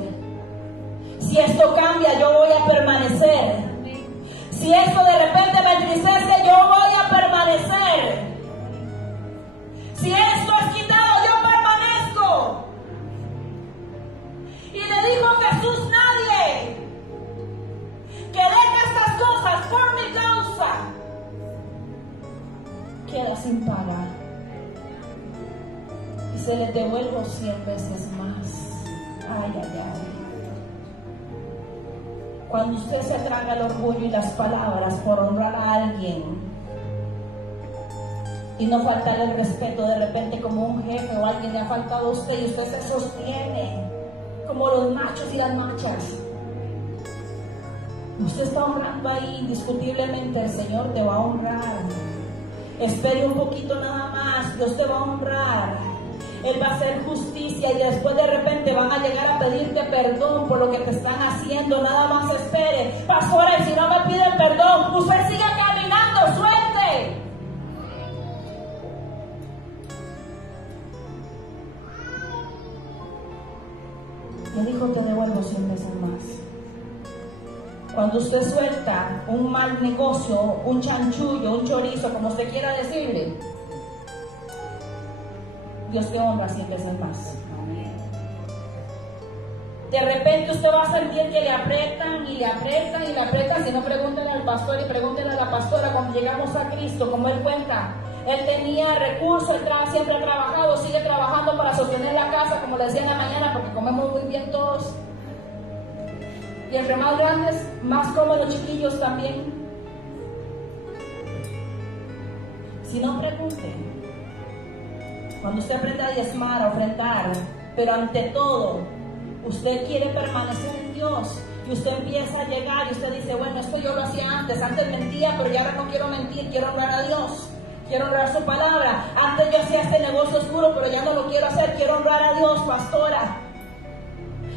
Si esto cambia, yo voy a permanecer. Si esto de repente me entristece, yo voy a permanecer. Si esto es quitado, yo permanezco. Y le dijo Jesús, nadie que deje estas cosas por mi causa queda sin paga. Y se les devuelvo 100 veces más. Ay, ay, ay. Cuando usted se traga el orgullo y las palabras por honrar a alguien y no faltarle el respeto de repente como un jefe o alguien le ha faltado a usted y usted se sostiene como los machos y las machas, usted está honrando ahí. Indiscutiblemente el Señor te va a honrar. Espere un poquito nada más, Dios te va a honrar. Él va a hacer justicia y después de repente van a llegar a pedirte perdón por lo que te están haciendo. Nada más espere. Pastora, y si no me piden perdón, usted siga caminando, suelte. Le dijo, te devuelvo 100 veces más. Cuando usted suelta un mal negocio, un chanchullo, un chorizo, como usted quiera decirle, Dios te honra 100 veces más. De repente usted va a sentir que le aprietan y le aprietan y le aprietan. Si no, pregúntele al pastor y pregúntele a la pastora. Cuando llegamos a Cristo, como él cuenta, él tenía recursos, él siempre ha trabajado, sigue trabajando para sostener la casa, como le decía en la mañana, porque comemos muy bien todos. Y entre más grandes, más comen los chiquillos también. Si no, pregunte. Cuando usted aprende a diezmar, a ofrendar, pero ante todo, usted quiere permanecer en Dios y usted empieza a llegar y usted dice, bueno, esto yo lo hacía antes mentía, pero ya ahora no quiero mentir, quiero honrar a Dios, quiero honrar su palabra. Antes yo hacía este negocio oscuro, pero ya no lo quiero hacer, quiero honrar a Dios, pastora.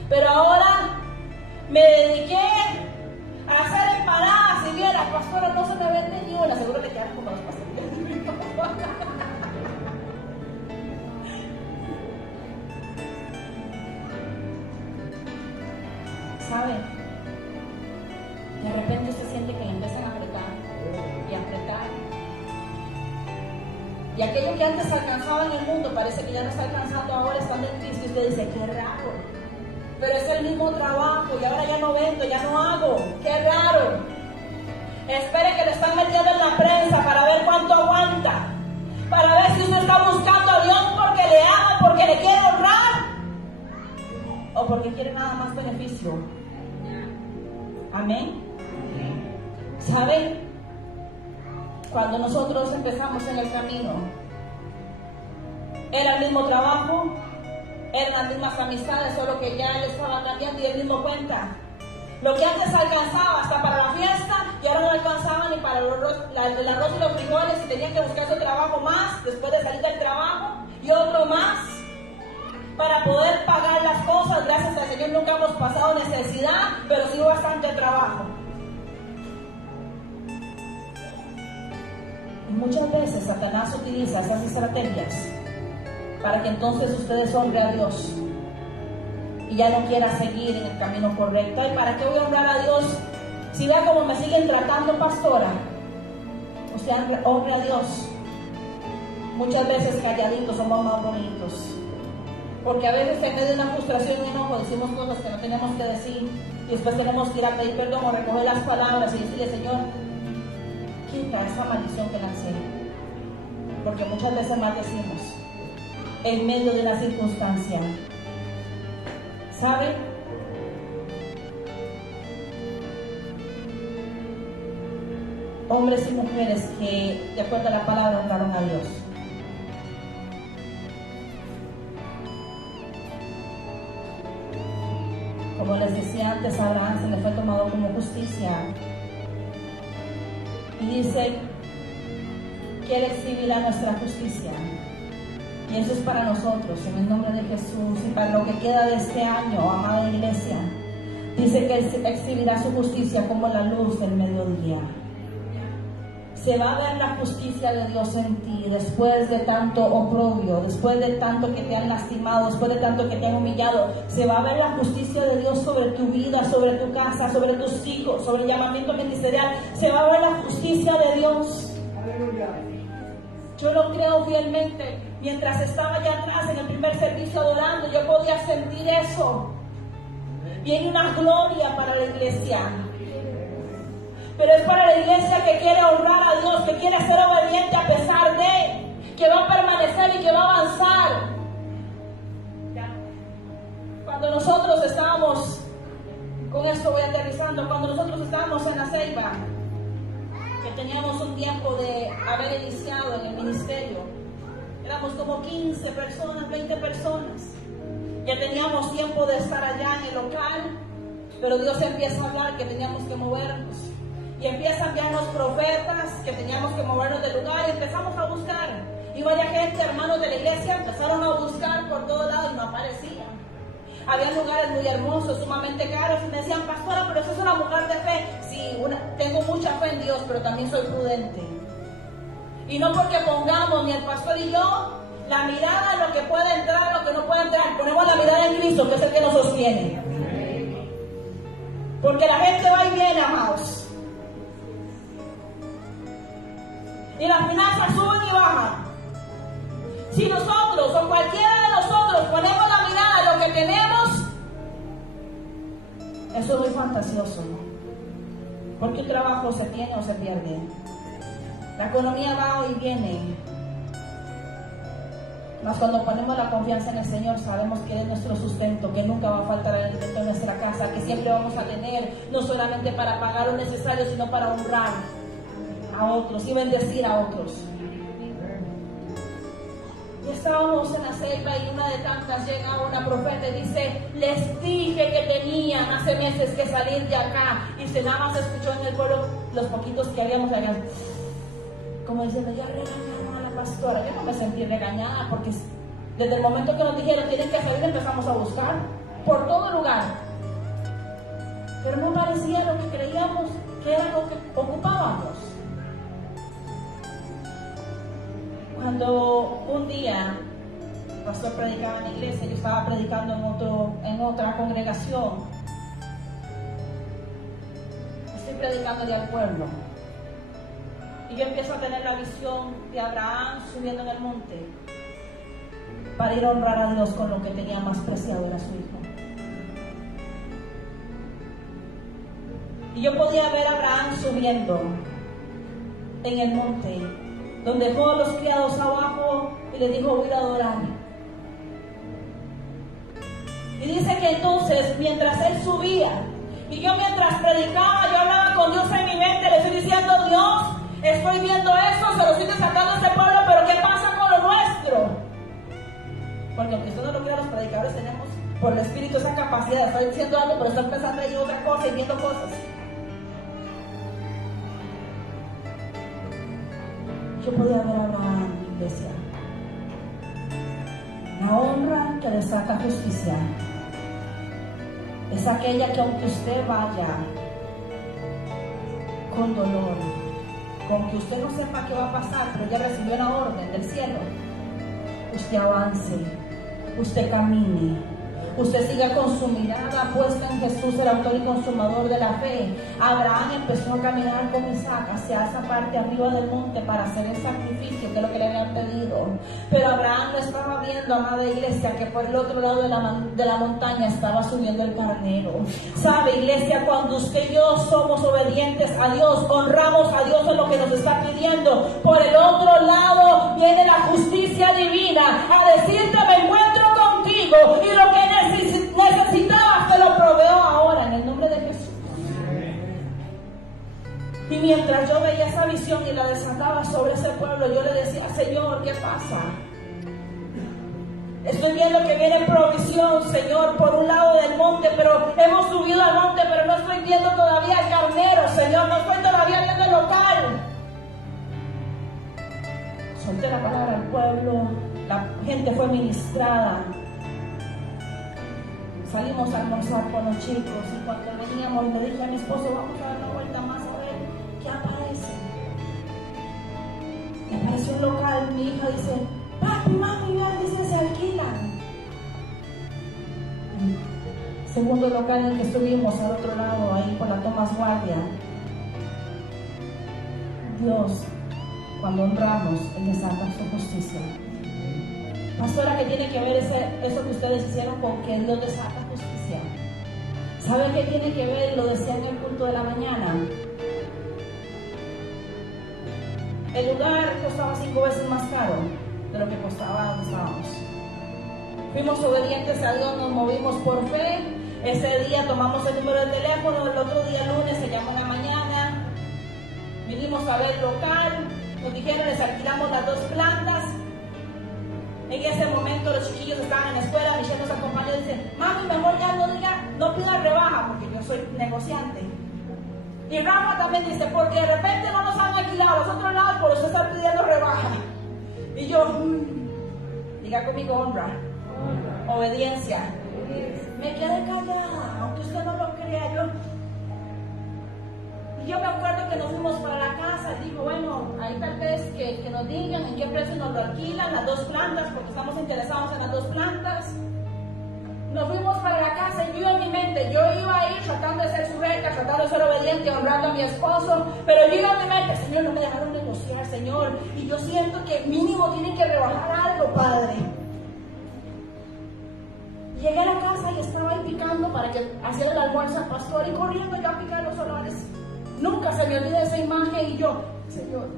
Pero ahora me dediqué a hacer empanadas y bien, las pastoras no se me venden ni una, seguro que quedan como las pastoras. ¿Sabe? De repente usted siente que le empiezan a apretar y apretar. Y aquello que antes alcanzaba en el mundo parece que ya no está alcanzando ahora estando en Cristo. Y usted dice, qué raro. Pero es el mismo trabajo y ahora ya no vendo, ya no hago. Qué raro. Espere que le están metiendo en la prensa para ver cuánto aguanta. Para ver si usted está buscando a Dios porque le ama, porque le quiere honrar. O porque quiere nada más beneficio. Amén. ¿Saben? Cuando nosotros empezamos en el camino, Era el mismo trabajo, eran las mismas amistades, solo que ya él estaba cambiando y él mismo cuenta. Lo que antes alcanzaba hasta para la fiesta, y ahora no alcanzaba ni para el arroz y los frijoles, y tenían que buscar su trabajo más después de salir del trabajo, y otro más para poder pagar las cosas. Gracias al Señor nunca hemos pasado necesidad, pero sí bastante trabajo. Y muchas veces Satanás utiliza esas estrategias para que entonces ustedes honren a Dios y ya no quiera seguir en el camino correcto. ¿Y para qué voy a honrar a Dios? Si vea cómo me siguen tratando, pastora, usted honre a Dios. Muchas veces calladitos somos más bonitos, porque a veces en medio de una frustración y enojo decimos cosas que no tenemos que decir, y después tenemos que ir a pedir perdón o recoger las palabras y decirle: Señor, quita esa maldición que lancé, porque muchas veces maldecimos en medio de una circunstancia. ¿Sabe? Hombres y mujeres que, de acuerdo a la palabra, honraron a Dios. Como les decía antes, a Abraham se le fue tomado como justicia. Y dice que Él exhibirá nuestra justicia. Y eso es para nosotros, en el nombre de Jesús, y para lo que queda de este año, amada iglesia. Dice que Él exhibirá su justicia como la luz del mediodía. Se va a ver la justicia de Dios en ti después de tanto oprobio, después de tanto que te han lastimado, después de tanto que te han humillado. Se va a ver la justicia de Dios sobre tu vida, sobre tu casa, sobre tus hijos, sobre el llamamiento ministerial. Se va a ver la justicia de Dios. Aleluya. Yo lo creo fielmente. Mientras estaba allá atrás en el primer servicio adorando, yo podía sentir eso. Viene una gloria para la iglesia. Pero es para la iglesia que quiere honrar a Dios, que quiere ser obediente a pesar de, que va a permanecer y que va a avanzar. Cuando nosotros estábamos, con esto voy aterrizando, cuando nosotros estábamos en la Ceiba, que teníamos un tiempo de haber iniciado en el ministerio, éramos como 15 personas, 20 personas. Ya teníamos tiempo de estar allá en el local, pero Dios empieza a hablar que teníamos que movernos. Y empiezan a enviarnos profetas que teníamos que movernos del lugar y empezamos a buscar. Y varias gente, hermanos de la iglesia, empezaron a buscar por todos lados y no aparecían. Había lugares muy hermosos, sumamente caros, y me decían: pastora, pero eso es una mujer de fe. Sí, tengo mucha fe en Dios, pero también soy prudente. Y no porque pongamos, ni el pastor y yo, la mirada en lo que puede entrar, lo que no puede entrar. Ponemos la mirada en Cristo, que es el que nos sostiene. Porque la gente va y viene, amados. Y las finanzas suben y bajan. Si nosotros o cualquiera de nosotros ponemos la mirada en lo que tenemos, eso es muy fantasioso, porque un trabajo se tiene o se pierde. La economía va y viene. Mas cuando ponemos la confianza en el Señor, sabemos que es nuestro sustento, que nunca va a faltar el alimento en nuestra casa, que siempre vamos a tener, no solamente para pagar lo necesario, sino para honrar a otros y bendecir a otros. Y estábamos en la Ceiba y una de tantas llega una profeta y dice: les dije que tenían hace meses que salir de acá. Y se nada más escuchó en el pueblo los poquitos que habíamos allá, como diciendo: ya regañaron a la pastora. Yo no me sentí regañada, porque desde el momento que nos dijeron tienen que salir, empezamos a buscar por todo lugar, pero no parecía lo que creíamos que era lo que ocupábamos. Cuando un día el pastor predicaba en la iglesia, yo estaba predicando en otra congregación. Estoy predicándole al pueblo. Y yo empiezo a tener la visión de Abraham subiendo en el monte para ir a honrar a Dios con lo que tenía más preciado, era su hijo. Y yo podía ver a Abraham subiendo en el monte, donde dejó a los criados abajo y le dijo: voy a adorar. Y dice que entonces, mientras él subía, y yo mientras predicaba, yo hablaba con Dios en mi mente, le estoy diciendo: Dios, estoy viendo esto, se lo estoy desatando a este pueblo, pero ¿qué pasa con lo nuestro? Porque aunque usted no lo crea, los predicadores tenemos por el Espíritu esa capacidad. Estoy diciendo algo, pero estoy pensando en otra cosa y viendo cosas. Yo podía ver a Abraham, iglesia. La honra que desata justicia es aquella que aunque usted vaya con dolor, con que usted no sepa qué va a pasar, pero ya recibió una orden del cielo, usted avance, usted camine, usted siga con su mirada puesta en Jesús, el autor y consumador de la fe. Abraham empezó a caminar con Isaac hacia esa parte arriba del monte para hacer el sacrificio, que es lo que le habían pedido. Pero Abraham no estaba viendo, amada iglesia, que por el otro lado de la montaña estaba subiendo el carnero. Sabe, iglesia, cuando usted y yo somos obedientes a Dios, honramos a Dios en lo que nos está pidiendo, por el otro lado viene la justicia divina a decirte: me encuentro contigo y lo que necesitabas te lo proveo ahora en el nombre de Jesús. Y mientras yo veía esa visión y la desataba sobre ese pueblo, yo le decía: Señor, ¿qué pasa? Estoy viendo que viene provisión, Señor, por un lado del monte, pero hemos subido al monte, pero no estoy viendo todavía el carnero, Señor, no estoy todavía viendo el local. Solté la palabra al pueblo, la gente fue ministrada. Salimos a almorzar con los chicos y cuando veníamos le dije a mi esposo: vamos a dar una vuelta más a ver qué aparece. Y apareció un local, mi hija dice: papi, mami, dice, se alquilan. Segundo local en el que estuvimos, al otro lado, ahí por la Tomás Guardia. Dios, cuando honramos, Él desata su justicia. Pastora, ¿qué tiene que ver eso que ustedes hicieron con que Dios desata justicia? ¿Sabe qué tiene que ver? Lo decía en el culto de la mañana. El lugar costaba 5 veces más caro de lo que costaba donde estábamos. Fuimos obedientes a Dios, nos movimos por fe. Ese día tomamos el número de teléfono, el otro día lunes se llamó en la mañana. Vinimos a ver el local, nos dijeron: les alquilamos las 2 plantas. En ese momento los chiquillos estaban en la escuela, Michelle nos acompañó y dice: mami, mejor ya no pida rebaja, porque yo soy negociante. Y Rafa también dice: porque de repente no nos han alquilado los otros lados, por eso están pidiendo rebaja. Y yo, diga conmigo: honra, obediencia. Me quedé callada, aunque usted no lo crea. Y yo me acuerdo que nos fuimos para la casa y digo: bueno, ahí tal vez que nos digan en qué precio nos lo alquilan, las 2 plantas, porque estamos interesados en las 2 plantas. Nos fuimos para la casa y yo en mi mente, yo iba a ir tratando de ser sujeta, tratando de ser obediente, honrando a mi esposo, pero yo iba en mi mente: Señor, no me dejaron negociar, Señor, y yo siento que mínimo tienen que rebajar algo, Padre. Llegué a la casa y estaba ahí picando para que hiciera el almuerzo al pastor, y corriendo yo a picar los olores. Nunca se me olvida esa imagen y yo: Señor,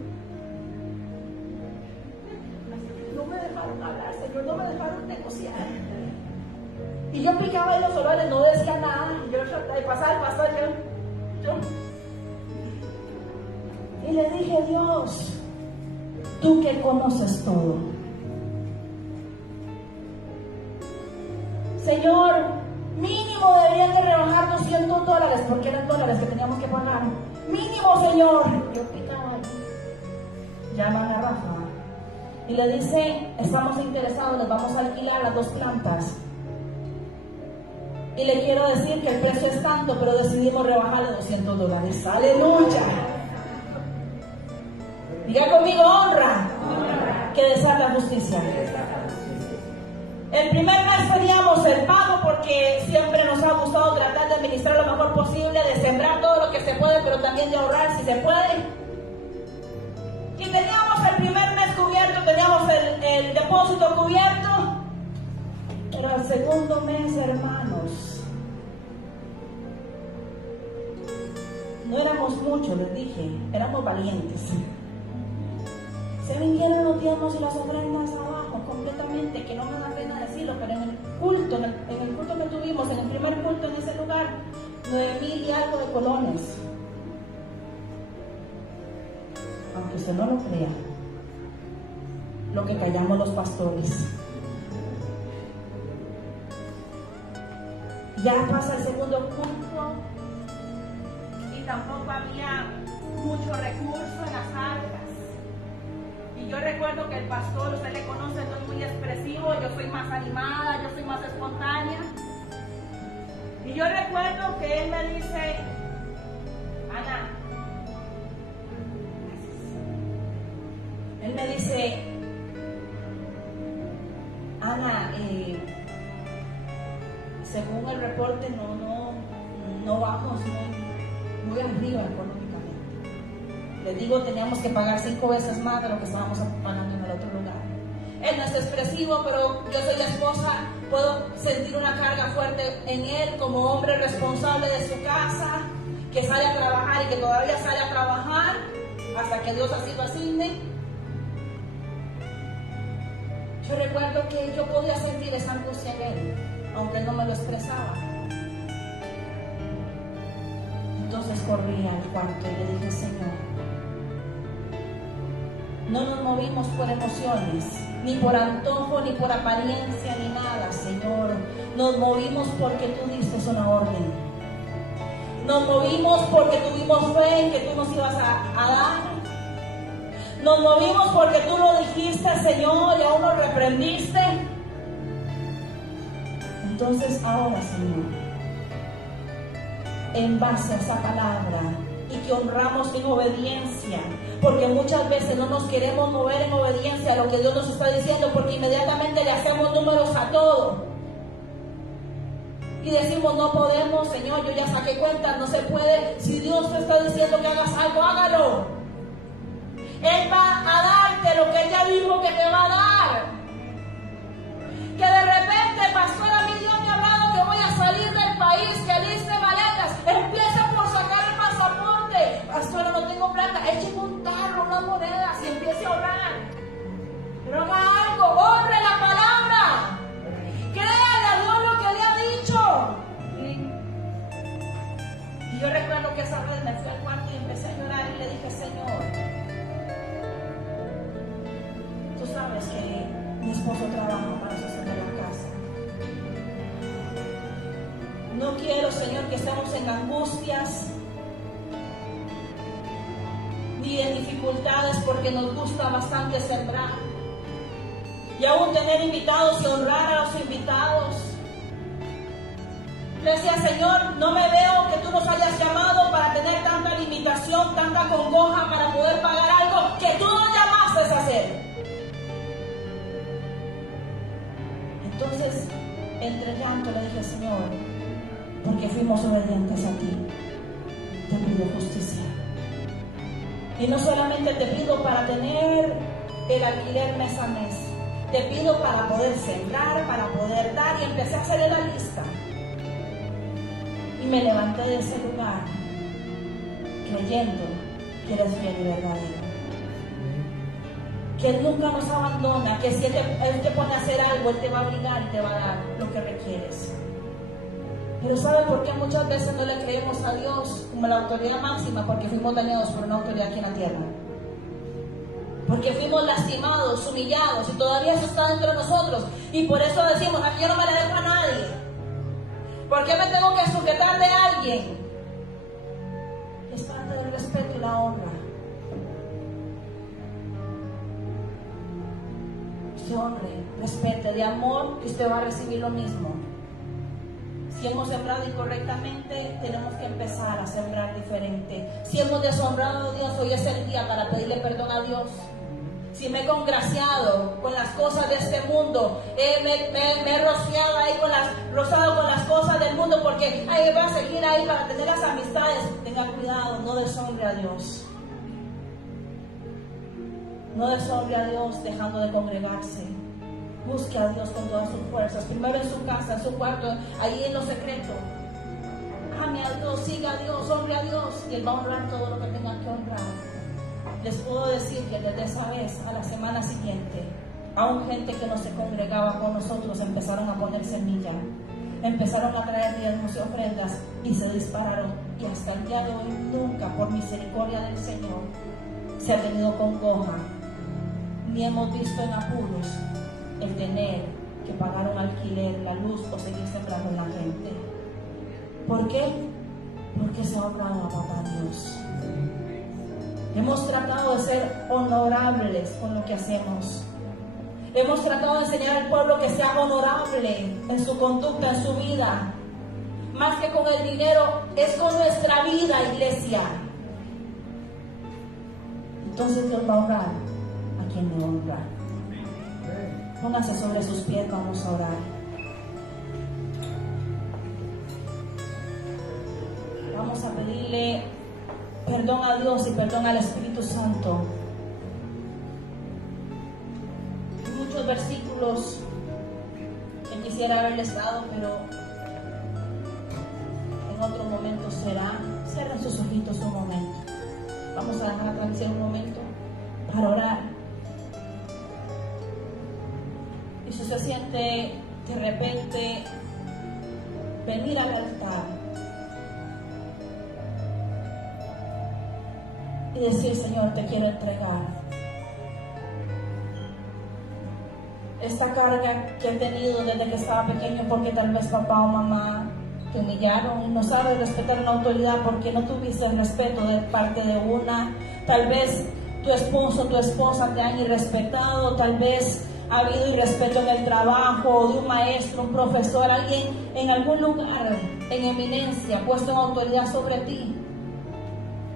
no me dejaron hablar, Señor, no me dejaron negociar. Y yo picaba en los olores, no decía nada. Y yo pasaba el pastor, yo. Y le dije: Dios, tú que conoces todo, Señor, mínimo deberían de rebajar $200, porque eran dólares que teníamos que pagar. Mínimo, Señor. Yo picaba. Llaman a Rafa y le dicen: estamos interesados, les vamos a alquilar las 2 plantas. Y le quiero decir que el precio es tanto, pero decidimos rebajarle $200. ¡Aleluya! Diga conmigo: honra, que desata justicia. El primer mes teníamos el pago, porque siempre nos ha gustado tratar de administrar lo mejor posible, de sembrar todo lo que se puede, pero también de ahorrar si se puede. Y teníamos el primer mes cubierto, teníamos el depósito cubierto. Pero al segundo mes, hermanos, no éramos muchos, les dije, éramos valientes. Se vinieron los diezmos y las ofrendas abajo completamente, que no me da pena decirlo, pero en el culto, en el culto que tuvimos, en el primer culto en ese lugar, 9,000 y algo de colones. Aunque usted no lo crea, lo que callamos los pastores. Ya pasa el segundo culto y tampoco había mucho recurso en las arcas. Y yo recuerdo que el pastor, usted le conoce, no es muy expresivo, yo soy más animada, yo soy más espontánea. Y yo recuerdo que él me dice, Ana, él me dice, Ana, según el reporte no vamos muy arriba económicamente. Les digo, teníamos que pagar 5 veces más de lo que estábamos pagando en el otro lugar. Él no es expresivo, pero yo soy la esposa, puedo sentir una carga fuerte en él como hombre responsable de su casa, que sale a trabajar y que todavía sale a trabajar hasta que Dios así lo asigne. Yo recuerdo que yo podía sentir esa angustia en él, aunque él no me lo expresaba. Entonces corrí al cuarto y le dije, Señor, no nos movimos por emociones, ni por antojo, ni por apariencia, ni nada, Señor. Nos movimos porque tú diste una orden. Nos movimos porque tuvimos fe en que tú nos ibas a dar. Nos movimos porque tú lo dijiste, Señor, y aún nos reprendiste. Entonces ahora, Señor, en base a esa palabra, y que honramos en obediencia, porque muchas veces no nos queremos mover en obediencia a lo que Dios nos está diciendo, porque inmediatamente le hacemos números a todo y decimos, no podemos, Señor, yo ya saqué cuentas, no se puede. Si Dios te está diciendo que hagas algo, hágalo. Él va a darte lo que Él ya dijo que te va a dar. Que de repente, pastora, a mí Dios me ha hablado que voy a salir del país, que aliste maletas. Empieza por sacar el pasaporte. Pastora, no tengo plata. Echen un tarro, unas monedas y empiece a orar. Pero haga algo, honre la palabra. Créale a Dios lo que le ha dicho. Y yo recuerdo que esa vez me fui al cuarto y empecé a llorar y le dije, Señor, tú sabes que mi esposo trabaja para sostener la casa. No quiero, Señor, que estemos en angustias ni en dificultades, porque nos gusta bastante sembrar y aún tener invitados y honrar a los invitados. Le decía, Señor, no me veo que tú nos hayas llamado para tener tanta limitación, tanta congoja para poder pagar algo que tú nos llamaste a hacer. Entonces, entre llanto le dije, Señor, porque fuimos obedientes a ti, te pido justicia. Y no solamente te pido para tener el alquiler mes a mes, te pido para poder sembrar, para poder dar, y empecé a hacer la lista. Y me levanté de ese lugar creyendo que eres fiel y verdadero, que Él nunca nos abandona, que si Él te pone a hacer algo, Él te va a obligar y te va a dar lo que requieres. Pero ¿sabe por qué muchas veces no le creemos a Dios como la autoridad máxima? Porque fuimos dañados por una autoridad aquí en la tierra, porque fuimos lastimados, humillados, y todavía eso está dentro de nosotros. Y por eso decimos, aquí yo no me le dejo a nadie. ¿Por qué me tengo que sujetar de alguien? Es parte del respeto y la honra. Usted honre, respete, de amor, que usted va a recibir lo mismo. Si hemos sembrado incorrectamente, tenemos que empezar a sembrar diferente. Si hemos deshonrado a Dios, hoy es el día para pedirle perdón a Dios. Si me he congraciado con las cosas de este mundo, me he rociado ahí rozado con las cosas del mundo, porque ahí va a seguir ahí para tener las amistades. Tenga cuidado, no deshonre a Dios. No deshonre a Dios dejando de congregarse. Busque a Dios con todas sus fuerzas. Primero en su casa, en su cuarto, allí en lo secreto. Ame a Dios, siga a Dios, honre a Dios, y Él va a honrar todo lo que tenga que honrar. Les puedo decir que desde esa vez, a la semana siguiente, aún gente que no se congregaba con nosotros empezaron a poner semilla, empezaron a traer diezmos y ofrendas, y se dispararon. Y hasta el día de hoy, nunca, por misericordia del Señor, se ha tenido congoja, ni hemos visto en apuros el tener que pagar un alquiler, la luz, o seguir sembrando en la gente. ¿Por qué? Porque se ha honrado a papá Dios. Hemos tratado de ser honorables con lo que hacemos. Hemos tratado de enseñar al pueblo que sea honorable en su conducta, en su vida. Más que con el dinero, es con nuestra vida, iglesia. Entonces Dios va a honrar a quien le honra. Póngase sobre sus pies, vamos a orar. Vamos a pedirle perdón a Dios y perdón al Espíritu Santo. Hay muchos versículos que quisiera haberles dado, pero en otro momento será. Cierren sus ojitos un momento. Vamos a dejar la transmisión un momento para orar. Y si usted siente de repente venir al altar y decir: Señor, te quiero entregar esta carga que he tenido desde que estaba pequeño, porque tal vez papá o mamá te humillaron y no sabes respetar una autoridad porque no tuviste el respeto de parte de una. Tal vez tu esposo o tu esposa te han irrespetado, tal vez ha habido irrespeto en el trabajo de un maestro, un profesor, alguien en algún lugar en eminencia, puesto en autoridad sobre ti.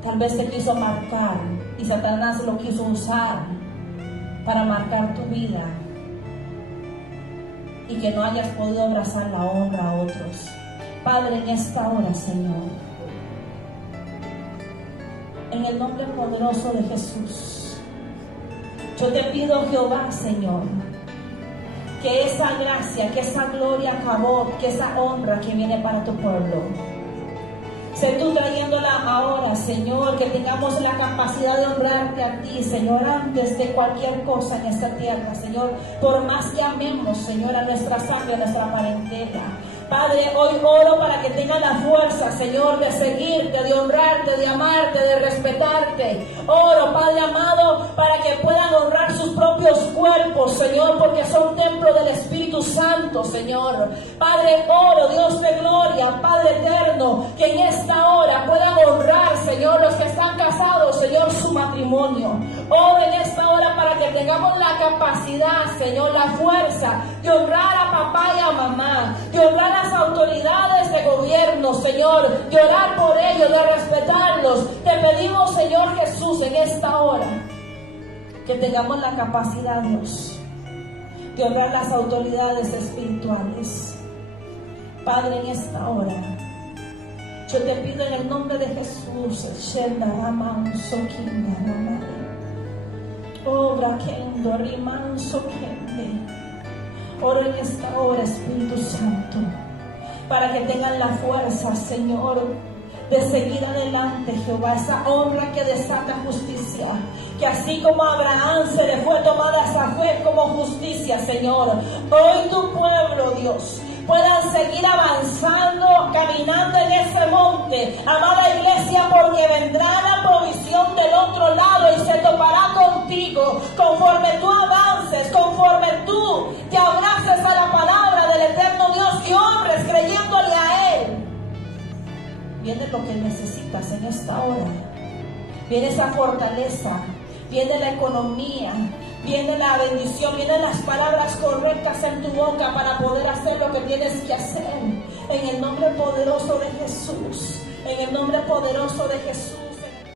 Tal vez te quiso marcar y Satanás lo quiso usar para marcar tu vida y que no hayas podido abrazar la honra a otros. Padre, en esta hora, Señor, en el nombre poderoso de Jesús, yo te pido, Jehová, Señor, que esa gracia, que esa gloria, cabot, que esa honra que viene para tu pueblo, sé tú trayéndola ahora, Señor, que tengamos la capacidad de honrarte a ti, Señor, antes de cualquier cosa en esta tierra, Señor, por más que amemos, Señor, a nuestra sangre, a nuestra parentela. Padre, hoy oro para que tengan la fuerza, Señor, de seguirte, de honrarte, de amarte, de respetarte. Oro, Padre amado, para que puedan honrar sus propios cuerpos, Señor, porque son templo del Espíritu Santo, Señor. Padre, oro, Dios de gloria, Padre eterno, que en esta hora puedan honrar, Señor, los que están casados, Señor, su matrimonio. Oro en esta hora para que tengamos la capacidad, Señor, la fuerza de honrar a papá y a mamá, de honrar a las autoridades de gobierno, Señor, de orar por ellos, de respetarlos. Te pedimos, Señor Jesús, en esta hora, que tengamos la capacidad, Dios, de honrar las autoridades espirituales. Padre, en esta hora, yo te pido en el nombre de Jesús, oro en esta hora, Espíritu Santo, para que tengan la fuerza, Señor, de seguir adelante, Jehová, esa honra que desata justicia, que así como a Abraham se le fue tomada esa fe como justicia, Señor, hoy tu pueblo, Dios, puedan seguir avanzando, caminando en ese monte, amada iglesia, porque vendrá la provisión del otro lado y se topará contigo, conforme tú avances, conforme tú te abraces a la palabra del eterno Dios y hombres creyéndole a Él. Viene lo que necesitas en esta hora, viene esa fortaleza, viene la economía, viene la bendición, vienen las palabras correctas en tu boca para poder hacer lo que tienes que hacer. En el nombre poderoso de Jesús, en el nombre poderoso